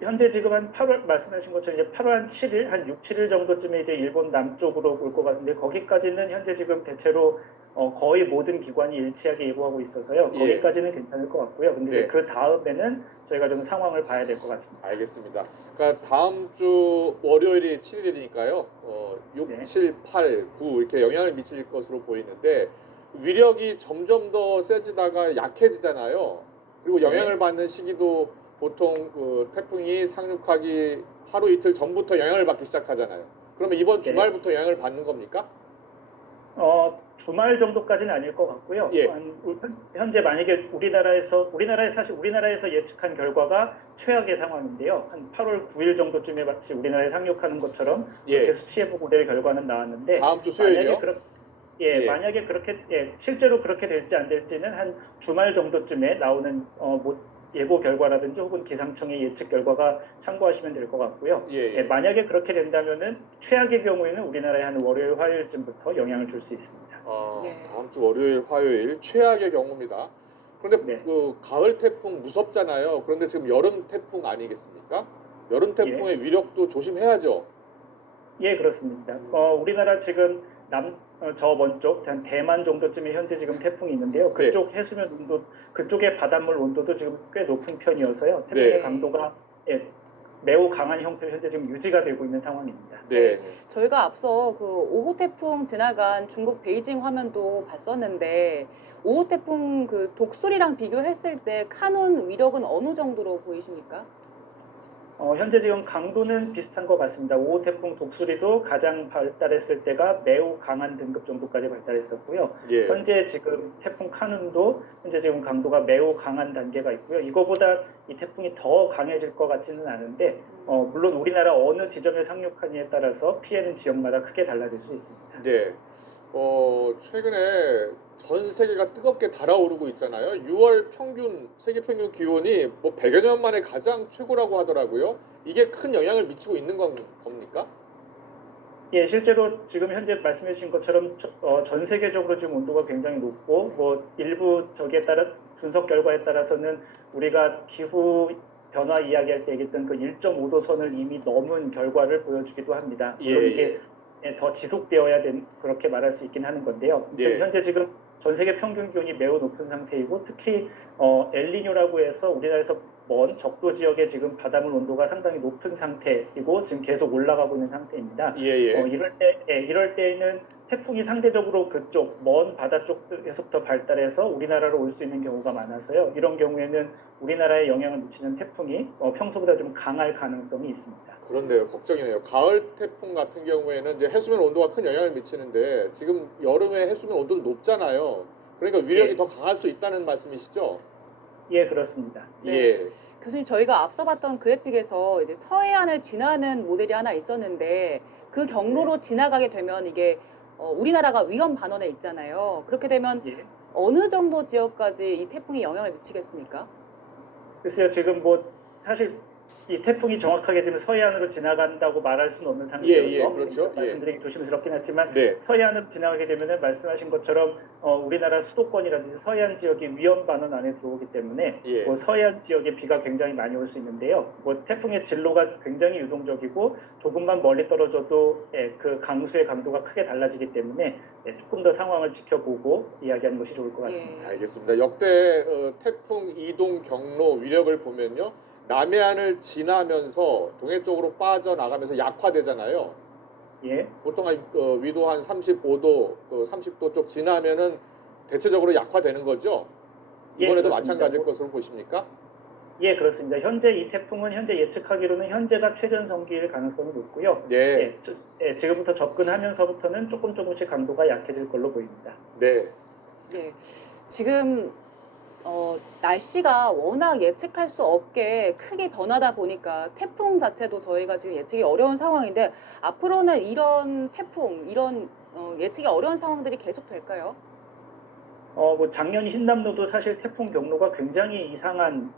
현재 지금 한 8월 말씀하신 것처럼 이제 8월 한 7일, 한 6, 7일 정도쯤에 이제 일본 남쪽으로 올 것 같은데 거기까지는 현재 지금 대체로 거의 모든 기관이 일치하게 예보하고 있어서요. 예. 거기까지는 괜찮을 것 같고요. 근데 네. 그 다음에는 저희가 좀 상황을 봐야 될 것 같습니다. 알겠습니다. 그러니까 다음 주 월요일이 7일이니까요. 6, 네. 7, 8, 9 이렇게 영향을 미칠 것으로 보이는데 위력이 점점 더 세지다가 약해지잖아요. 그리고 영향을 받는 시기도 보통 그 태풍이 상륙하기 하루 이틀 전부터 영향을 받기 시작하잖아요. 그러면 이번 주말부터 영향을 받는 겁니까? 주말 정도까지는 아닐 것 같고요. 예. 현재 만약에 우리나라에서 예측한 결과가 최악의 상황인데요. 한 8월 9일 정도쯤에 마치 우리나라에 상륙하는 것처럼 그렇게 수치예보 모델 결과는 나왔는데 다음 주 수요일이요? 만약에 그렇게 실제로 그렇게 될지 안 될지는 한 주말 정도쯤에 나오는 예보 결과라든지 혹은 기상청의 예측 결과가 참고하시면 될 것 같고요. 만약에 그렇게 된다면은 최악의 경우에는 우리나라에 한 월요일, 화요일쯤부터 영향을 줄 수 있습니다. 다음 주 월요일, 화요일 최악의 경우입니다. 그런데 그 가을 태풍 무섭잖아요. 그런데 지금 여름 태풍 아니겠습니까? 여름 태풍의 위력도 조심해야죠. 예, 그렇습니다. 우리나라 지금 저 먼쪽 한 대만 정도쯤에 현재 지금 태풍이 있는데요. 그쪽 해수면 온도, 그쪽의 바닷물 온도도 지금 꽤 높은 편이어서요. 태풍의 강도가 매우 강한 형태로 현재 지금 유지가 되고 있는 상황입니다. 네. 저희가 앞서 그 5호 태풍 지나간 중국 베이징 화면도 봤었는데 5호 태풍 그 독수리랑 비교했을 때 카눈 위력은 어느 정도로 보이십니까? 현재 지금 강도는 비슷한 것 같습니다. 5호 태풍 독수리도 가장 발달했을 때가 매우 강한 등급 정도까지 발달했었고요. 현재 지금 태풍 카눈도 현재 지금 강도가 매우 강한 단계가 있고요. 이거보다 이 태풍이 더 강해질 것 같지는 않은데 물론 우리나라 어느 지점에 상륙하느냐에 따라서 피해는 지역마다 크게 달라질 수 있습니다. 네. 최근에 전 세계가 뜨겁게 달아오르고 있잖아요. 6월 평균 세계 평균 기온이 뭐 100여 년 만에 가장 최고라고 하더라고요. 이게 큰 영향을 미치고 있는 겁니까? 예, 실제로 지금 현재 말씀해 주신 것처럼 전 세계적으로 지금 온도가 굉장히 높고 일부 저기에 따라 분석 결과에 따라서는 우리가 기후 변화 이야기할 때 얘기했던 그 1.5도 선을 이미 넘은 결과를 보여주기도 합니다. 물론 이게 더 지속되어야 그렇게 말할 수 있긴 하는 건데요. 현재 지금 전 세계 평균 기온이 매우 높은 상태이고 특히 엘니뇨라고 해서 우리나라에서 먼 적도 지역의 지금 바닷물 온도가 상당히 높은 상태이고 지금 계속 올라가고 있는 상태입니다. 이럴 때에는 태풍이 상대적으로 그쪽 먼 바다 쪽에서부터 발달해서 우리나라로 올 수 있는 경우가 많아서요. 이런 경우에는 우리나라에 영향을 미치는 태풍이 평소보다 좀 강할 가능성이 있습니다. 그런데요, 걱정이네요. 가을 태풍 같은 경우에는 이제 해수면 온도가 큰 영향을 미치는데 지금 여름에 해수면 온도도 높잖아요. 그러니까 위력이 더 강할 수 있다는 말씀이시죠? 예, 그렇습니다. 교수님, 저희가 앞서 봤던 그래픽에서 이제 서해안을 지나는 모델이 하나 있었는데 그 경로로 지나가게 되면 이게 우리나라가 위험 반원에 있잖아요. 그렇게 되면 어느 정도 지역까지 이 태풍이 영향을 미치겠습니까? 글쎄요, 지금 사실 이 태풍이 정확하게 지금 서해안으로 지나간다고 말할 수는 없는 상태여서 그렇죠. 말씀드리기 조심스럽긴 하지만 서해안으로 지나가게 되면 말씀하신 것처럼 우리나라 수도권이라든지 서해안 지역이 위험 반원 안에 들어오기 때문에 서해안 지역에 비가 굉장히 많이 올 수 있는데요. 태풍의 진로가 굉장히 유동적이고 조금만 멀리 떨어져도 그 강수의 강도가 크게 달라지기 때문에 조금 더 상황을 지켜보고 이야기하는 것이 좋을 것 같습니다. 알겠습니다. 역대 태풍 이동 경로 위력을 보면요. 남해안을 지나면서 동해 쪽으로 빠져나가면서 약화되잖아요. 예. 보통 위도 한 35도, 30도 쪽 지나면은 대체적으로 약화되는 거죠. 예, 이번에도 그렇습니다. 마찬가지일 것으로 보십니까? 예, 그렇습니다. 현재 이 태풍은 현재 예측하기로는 현재가 최전성기일 가능성이 높고요. 네. 지금부터 접근하면서부터는 조금씩 강도가 약해질 걸로 보입니다. 네. 예. 지금 날씨가 워낙 예측할 수 없게 크게 변하다 보니까 태풍 자체도 저희가 지금 예측이 어려운 상황인데 앞으로는 이런 태풍, 이런 예측이 어려운 상황들이 계속 될까요? 뭐 작년 흰남노도 사실 태풍 경로가 굉장히 이상한,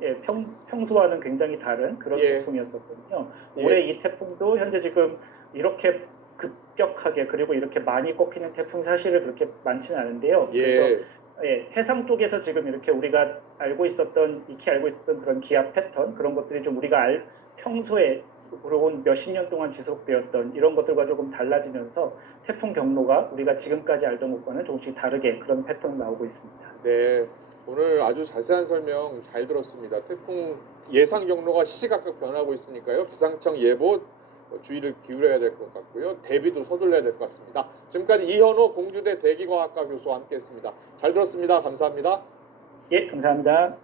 평소와는 굉장히 다른 그런 태풍이었었거든요. 올해 이 태풍도 현재 지금 이렇게 급격하게 그리고 이렇게 많이 꺾이는 태풍 사실은 그렇게 많지는 않은데요. 그래서 해상 쪽에서 지금 이렇게 우리가 익히 알고 있었던 그런 기압 패턴, 그런 것들이 좀 우리가 평소에 그리고 몇십 년 동안 지속되었던 이런 것들과 조금 달라지면서 태풍 경로가 우리가 지금까지 알던 것과는 조금씩 다르게 그런 패턴이 나오고 있습니다. 네. 오늘 아주 자세한 설명 잘 들었습니다. 태풍 예상 경로가 시시각각 변하고 있으니까요. 기상청 예보 주의를 기울여야 될 것 같고요. 대비도 서둘러야 될 것 같습니다. 지금까지 이현호 공주대 대기과학과 교수와 함께했습니다. 잘 들었습니다. 감사합니다. 예, 감사합니다.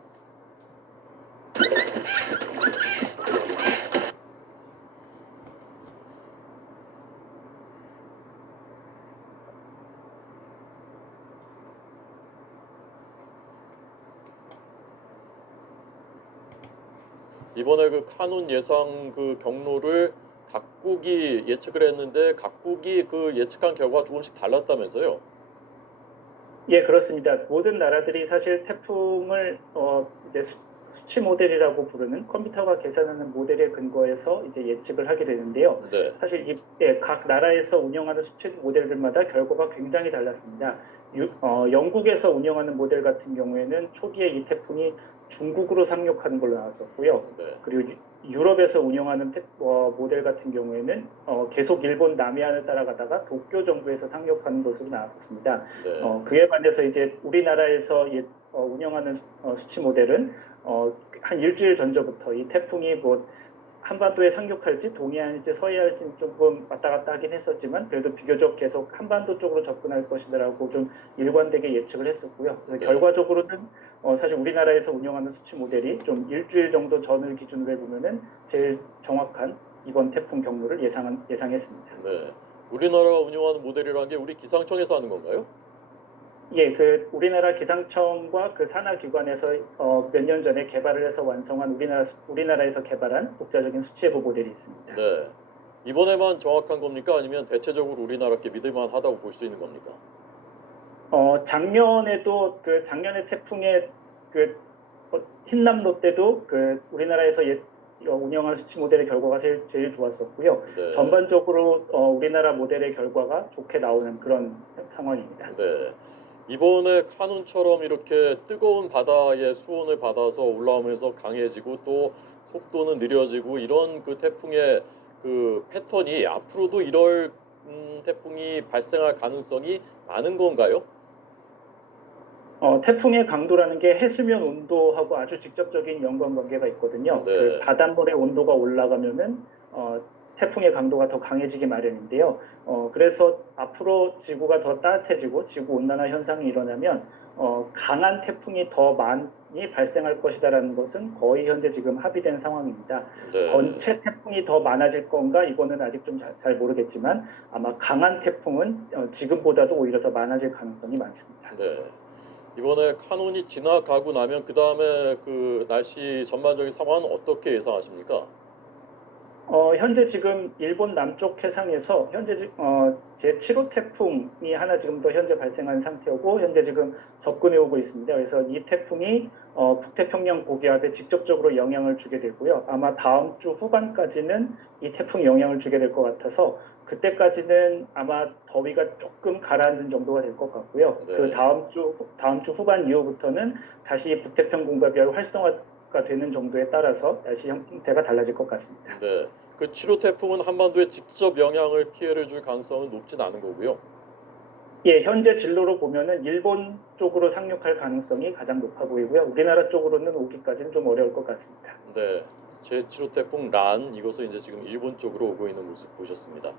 이번에 그 카눈 예상 그 경로를 각국이 예측을 했는데 각국이 그 예측한 결과가 조금씩 달랐다면서요? 예, 그렇습니다. 모든 나라들이 사실 태풍을 이제 수치 모델이라고 부르는 컴퓨터가 계산하는 모델에 근거해서 이제 예측을 하게 되는데요. 네. 사실 각 나라에서 운영하는 수치 모델들마다 결과가 굉장히 달랐습니다. 영국에서 운영하는 모델 같은 경우에는 초기에 이 태풍이 중국으로 상륙하는 걸로 나왔었고요. 네. 그리고 유럽에서 운영하는 모델 같은 경우에는 계속 일본 남해안을 따라가다가 도쿄 정도에서 상륙하는 것으로 나왔었습니다. 네. 그에 반해서 이제 우리나라에서 운영하는 수치 모델은 한 일주일 전부터 이 태풍이 뭐 한반도에 상륙할지 동해안일지 서해안일지 조금 왔다 갔다 하긴 했었지만 그래도 비교적 계속 한반도 쪽으로 접근할 것이라고 좀 일관되게 예측을 했었고요. 그래서 결과적으로는 사실 우리나라에서 운영하는 수치 모델이 좀 일주일 정도 전을 기준으로 해보면은 제일 정확한 이번 태풍 경로를 예상했습니다. 네. 우리나라가 운영하는 모델이라는 게 우리 기상청에서 하는 건가요? 예, 그 우리나라 기상청과 그 산하 기관에서 몇 년 전에 개발을 해서 완성한 우리나라에서 개발한 독자적인 수치 예보 모델이 있습니다. 네. 이번에만 정확한 겁니까? 아니면 대체적으로 우리나라께 믿을만 하다고 볼 수 있는 겁니까? 작년에도 작년에 태풍의 흰남노 때도 우리나라에서 운영한 수치 모델의 결과가 제일 좋았었고요. 네. 전반적으로 우리나라 모델의 결과가 좋게 나오는 그런 상황입니다. 네. 이번에 카눈처럼 이렇게 뜨거운 바다의 수온을 받아서 올라오면서 강해지고 또 속도는 느려지고 이런 그 태풍의 그 패턴이 앞으로도 이럴 태풍이 발생할 가능성이 많은 건가요? 태풍의 강도라는 게 해수면 온도하고 아주 직접적인 연관관계가 있거든요. 네. 그 바닷물의 온도가 올라가면은 태풍의 강도가 더 강해지기 마련인데요. 그래서 앞으로 지구가 더 따뜻해지고 지구 온난화 현상이 일어나면 강한 태풍이 더 많이 발생할 것이다라는 것은 거의 현재 지금 합의된 상황입니다. 네. 전체 태풍이 더 많아질 건가 이거는 아직 좀 잘 모르겠지만 아마 강한 태풍은 지금보다도 오히려 더 많아질 가능성이 많습니다. 네. 이번에 카눈이 지나가고 나면 그 다음에 그 날씨 전반적인 상황은 어떻게 예상하십니까? 현재 지금 일본 남쪽 해상에서 현재 제7호 태풍이 하나 지금 더 현재 발생한 상태이고 현재 지금 접근해 오고 있습니다. 그래서 이 태풍이 북태평양 고기압에 직접적으로 영향을 주게 되고요. 아마 다음 주 후반까지는 이 태풍이 영향을 주게 될 것 같아서 그때까지는 아마 더위가 조금 가라앉은 정도가 될 것 같고요. 네. 그 다음 주 후반 이후부터는 다시 북태평양 공갑이 활성화가 되는 정도에 따라서 날씨 형태가 달라질 것 같습니다. 네. 그 7호 태풍은 한반도에 직접 피해를 줄 가능성은 높진 않은 거고요. 예, 현재 진로로 보면은 일본 쪽으로 상륙할 가능성이 가장 높아 보이고요. 우리나라 쪽으로는 오기까지는 좀 어려울 것 같습니다. 네. 제7호 태풍 란 이것은 이제 지금 일본 쪽으로 오고 있는 모습 보셨습니다.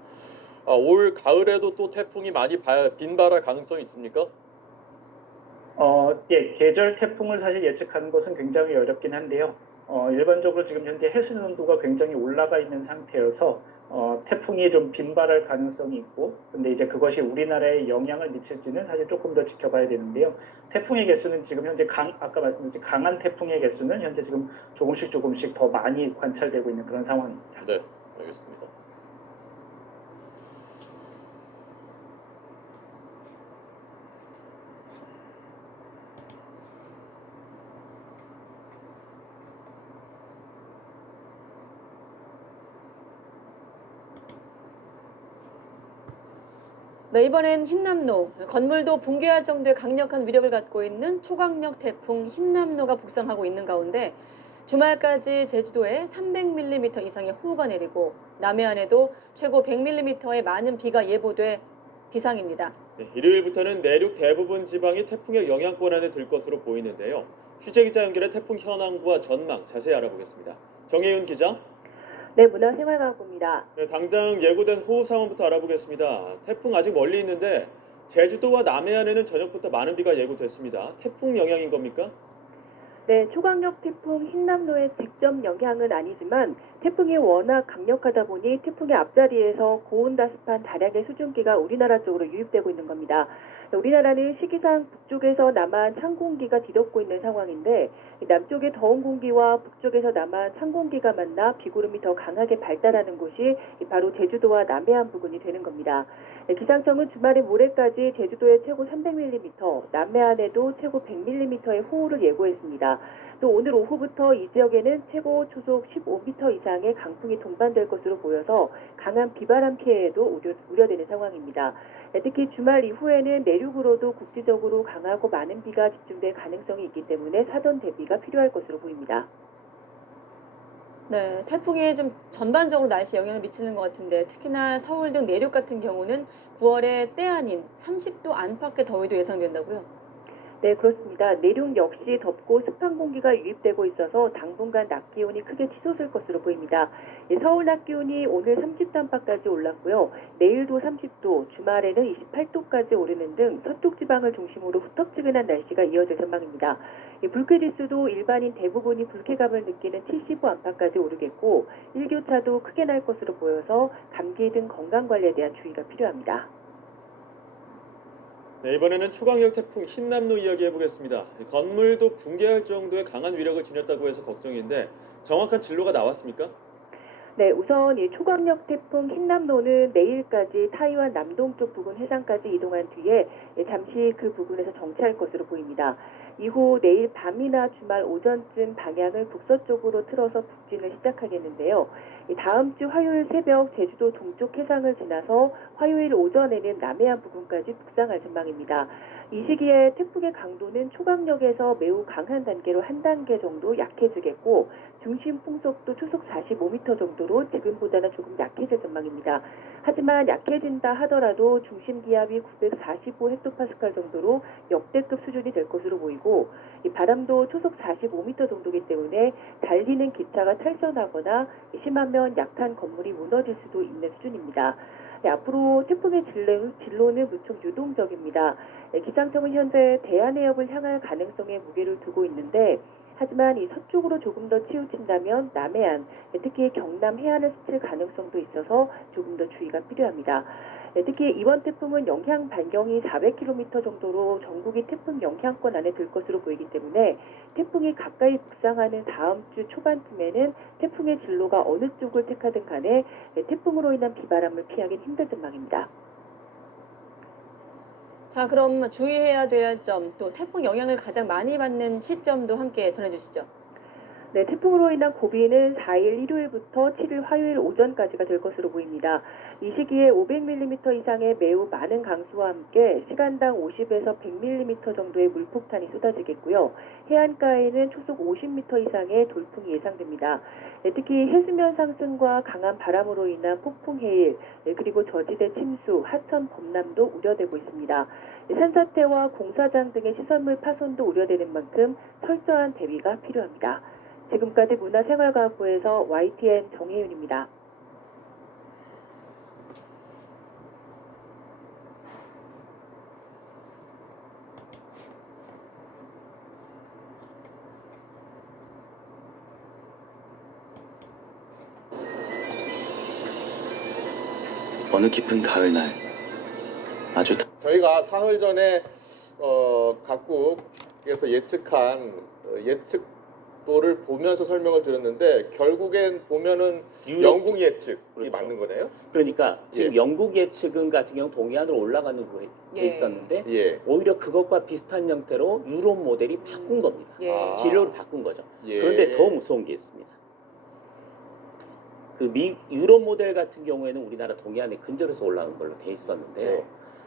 올 가을에도 또 태풍이 많이 빈발할 가능성이 있습니까? 예, 계절 태풍을 사실 예측하는 것은 굉장히 어렵긴 한데요. 일반적으로 지금 현재 해수면 온도가 굉장히 올라가 있는 상태여서 태풍이 좀 빈발할 가능성이 있고, 근데 이제 그것이 우리나라에 영향을 미칠지는 사실 조금 더 지켜봐야 되는데요. 태풍의 개수는 지금 현재 아까 말씀드린 강한 태풍의 개수는 현재 지금 조금씩 더 많이 관찰되고 있는 그런 상황입니다. 네, 알겠습니다. 네, 이번엔 흰남노. 건물도 붕괴할 정도의 강력한 위력을 갖고 있는 초강력 태풍 흰남노가 북상하고 있는 가운데 주말까지 제주도에 300mm 이상의 호우가 내리고 남해안에도 최고 100mm의 많은 비가 예보돼 비상입니다. 네, 일요일부터는 내륙 대부분 지방이 태풍의 영향권 안에 들 것으로 보이는데요. 취재기자 연결해 태풍 현황과 전망 자세히 알아보겠습니다. 정혜윤 기자. 네, 문화생활과학부입니다. 네, 당장 예고된 호우 상황부터 알아보겠습니다. 태풍 아직 멀리 있는데 제주도와 남해안에는 저녁부터 많은 비가 예고됐습니다. 태풍 영향인 겁니까? 네, 초강력 태풍 흰남노의 직접 영향은 아니지만 태풍이 워낙 강력하다 보니 태풍의 앞자리에서 고온다습한 다량의 수증기가 우리나라 쪽으로 유입되고 있는 겁니다. 우리나라는 시기상 북쪽에서 남한 찬 공기가 뒤덮고 있는 상황인데 남쪽의 더운 공기와 북쪽에서 남한 찬 공기가 만나 비구름이 더 강하게 발달하는 곳이 바로 제주도와 남해안 부근이 되는 겁니다. 기상청은 주말에 모레까지 제주도에 최고 300mm, 남해안에도 최고 100mm의 호우를 예고했습니다. 또 오늘 오후부터 이 지역에는 최고 초속 15m 이상의 강풍이 동반될 것으로 보여서 강한 비바람 피해에도 우려되는 상황입니다. 특히 주말 이후에는 내륙으로도 국지적으로 강하고 많은 비가 집중될 가능성이 있기 때문에 사전 대비가 필요할 것으로 보입니다. 네, 태풍이 좀 전반적으로 날씨에 영향을 미치는 것 같은데 특히나 서울 등 내륙 같은 경우는 9월에 때 아닌 30도 안팎의 더위도 예상된다고요? 네, 그렇습니다. 내륙 역시 덥고 습한 공기가 유입되고 있어서 당분간 낮 기온이 크게 치솟을 것으로 보입니다. 서울 낮 기온이 오늘 30도 안팎까지 올랐고요. 내일도 30도, 주말에는 28도까지 오르는 등 서쪽 지방을 중심으로 후텁지근한 날씨가 이어질 전망입니다. 불쾌지수도 일반인 대부분이 불쾌감을 느끼는 75 안팎까지 오르겠고 일교차도 크게 날 것으로 보여서 감기 등 건강관리에 대한 주의가 필요합니다. 네, 이번에는 초강력 태풍 흰남노 이야기 해보겠습니다. 건물도 붕괴할 정도의 강한 위력을 지녔다고 해서 걱정인데 정확한 진로가 나왔습니까? 네, 우선 이 초강력 태풍 흰남노는 내일까지 타이완 남동쪽 부근 해상까지 이동한 뒤에 잠시 그 부근에서 정체할 것으로 보입니다. 이후 내일 밤이나 주말 오전쯤 방향을 북서쪽으로 틀어서 북진을 시작하겠는데요. 다음 주 화요일 새벽 제주도 동쪽 해상을 지나서 화요일 오전에는 남해안 부근까지 북상할 전망입니다. 이 시기에 태풍의 강도는 초강력에서 매우 강한 단계로 한 단계 정도 약해지겠고 중심 풍속도 초속 45m 정도로 지금보다는 조금 약해질 전망입니다. 하지만 약해진다 하더라도 중심 기압이 945헥토파스칼 정도로 역대급 수준이 될 것으로 보이고 이 바람도 초속 45m 정도이기 때문에 달리는 기차가 탈선하거나 심하면 약한 건물이 무너질 수도 있는 수준입니다. 네, 앞으로 태풍의 진로는 무척 유동적입니다. 기상청은 현재 대한해협을 향할 가능성에 무게를 두고 있는데 하지만 이 서쪽으로 조금 더 치우친다면 남해안, 특히 경남 해안을 스칠 가능성도 있어서 조금 더 주의가 필요합니다. 특히 이번 태풍은 영향 반경이 400km 정도로 전국이 태풍 영향권 안에 들 것으로 보이기 때문에 태풍이 가까이 북상하는 다음 주 초반쯤에는 태풍의 진로가 어느 쪽을 택하든 간에 태풍으로 인한 비바람을 피하기는 힘들 전망입니다. 자, 그럼 주의해야 될 점, 또 태풍 영향을 가장 많이 받는 시점도 함께 전해주시죠. 네, 태풍으로 인한 고비는 4일 일요일부터 7일 화요일 오전까지가 될 것으로 보입니다. 이 시기에 500mm 이상의 매우 많은 강수와 함께 시간당 50에서 100mm 정도의 물폭탄이 쏟아지겠고요. 해안가에는 초속 50m 이상의 돌풍이 예상됩니다. 특히 해수면 상승과 강한 바람으로 인한 폭풍 해일, 그리고 저지대 침수, 하천 범람도 우려되고 있습니다. 산사태와 공사장 등의 시설물 파손도 우려되는 만큼 철저한 대비가 필요합니다. 지금까지 문화생활과학부에서 YTN 정혜윤입니다. 어느 깊은 가을날 아주 저희가 사흘 전에 각국에서 예측한 예측도를 보면서 설명을 드렸는데 결국엔 보면은 영국 예측이 그렇죠. 맞는 거네요. 그러니까 지금 예. 영국 예측은 같은 경우 동해안으로 올라가는 거에 돼 있었는데 오히려 그것과 비슷한 형태로 유럽 모델이 바꾼 겁니다. 아. 진로를 바꾼 거죠. 예. 그런데 더 무서운 게 있습니다. 그 유럽 모델 같은 경우에는 우리나라 동해안에 근접해서 올라오는 걸로 돼 있었는데요.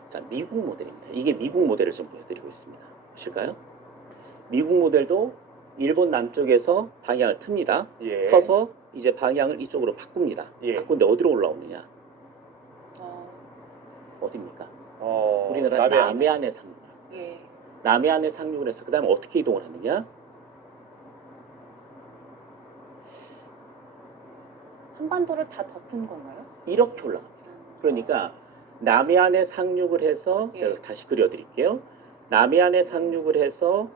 자, 미국 모델입니다. 이게 미국 모델을 좀 보여드리고 있습니다. 보실까요? 미국 모델도 일본 남쪽에서 방향을 틉니다. 예. 서서 이제 방향을 이쪽으로 바꿉니다. 바꾼데 어디로 올라오느냐? 어디입니까? 우리나라 남해안에 상륙. 남해안에 상륙을 해서 그 다음에 어떻게 이동을 하느냐? 한반도를 다 덮은 건가요? 이렇게 올라갑니다. 그러니까 남해안에 상륙을 해서 예. 제가 다시 그려드릴게요. 남해안에 상륙을 해서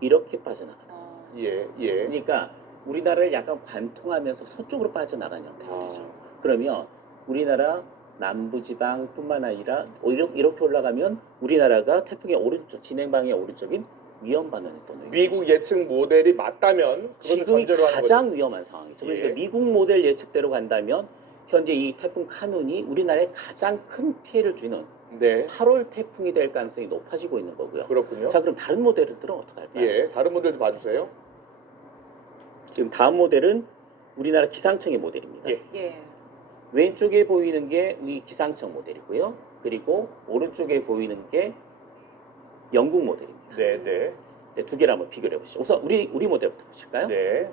이렇게 빠져나가는 거예요. 그러니까 우리나라를 약간 관통하면서 서쪽으로 빠져나가는 형태가 되죠. 그러면 우리나라 남부지방뿐만 아니라 이렇게 올라가면 우리나라가 태풍의 오른쪽 진행 방향의 오른쪽인 위험 반원에 떠는 미국 예측 모델이 맞다면 그것을 지금이 전제로 하는 가장 거죠. 위험한 상황이죠. 그러니까 예. 미국 모델 예측대로 간다면 현재 이 태풍 카눈이 우리나라에 가장 큰 피해를 주는 8월 태풍이 될 가능성이 높아지고 있는 거고요. 그렇군요. 자, 그럼 다른 모델들은 어떻게 할까요? 예, 다른 모델도 봐주세요. 지금 다음 모델은 우리나라 기상청의 모델입니다. 왼쪽에 보이는 게 우리 기상청 모델이고요. 그리고 오른쪽에 보이는 게 영국 모델입니다. 네, 두 개를 한번 비교해 보시죠. 우선 우리 모델부터 보실까요? 네.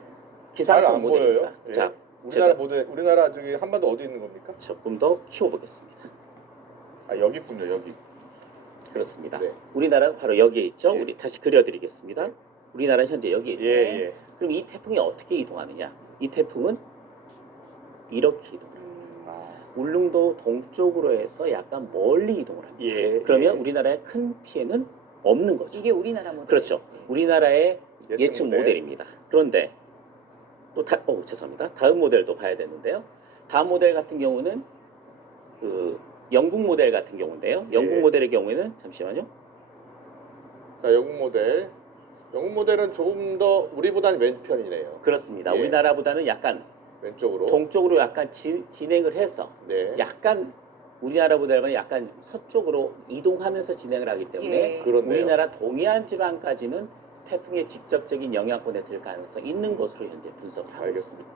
기상청 잘 안 모델입니다. 보여요. 자, 우리나라 모델, 우리나라 저기 한반도 어디 있는 겁니까? 조금 더 키워보겠습니다. 아, 여기 있군요, 여기. 그렇습니다. 우리나라가 바로 여기에 있죠. 우리 다시 그려드리겠습니다. 우리나라는 현재 여기에 있어요. 예. 그럼 이 태풍이 어떻게 이동하느냐? 이 태풍은 이렇게 이동합니다. 울릉도 동쪽으로 해서 약간 멀리 이동을 합니다. 그러면 우리나라의 큰 피해는 없는 거죠. 이게 우리나라 모델. 그렇죠. 우리나라의 예측 모델. 모델입니다. 그런데 또 죄송합니다. 다음 모델도 봐야 되는데요. 다음 모델 같은 경우는 그 영국 모델 같은 경우인데요. 영국 모델의 경우에는 잠시만요. 자, 영국 모델. 영국 모델은 조금 더 우리보다는 왼편이네요. 그렇습니다. 예. 우리나라보다는 약간 왼쪽으로. 동쪽으로 약간 진행을 해서 약간 우리나라보다는 약간 서쪽으로 이동하면서 진행을 하기 때문에 그렇네요. 우리나라 동해안 지방까지는 태풍의 직접적인 영향권에 들 가능성이 있는 것으로 현재 분석을 하고 있습니다.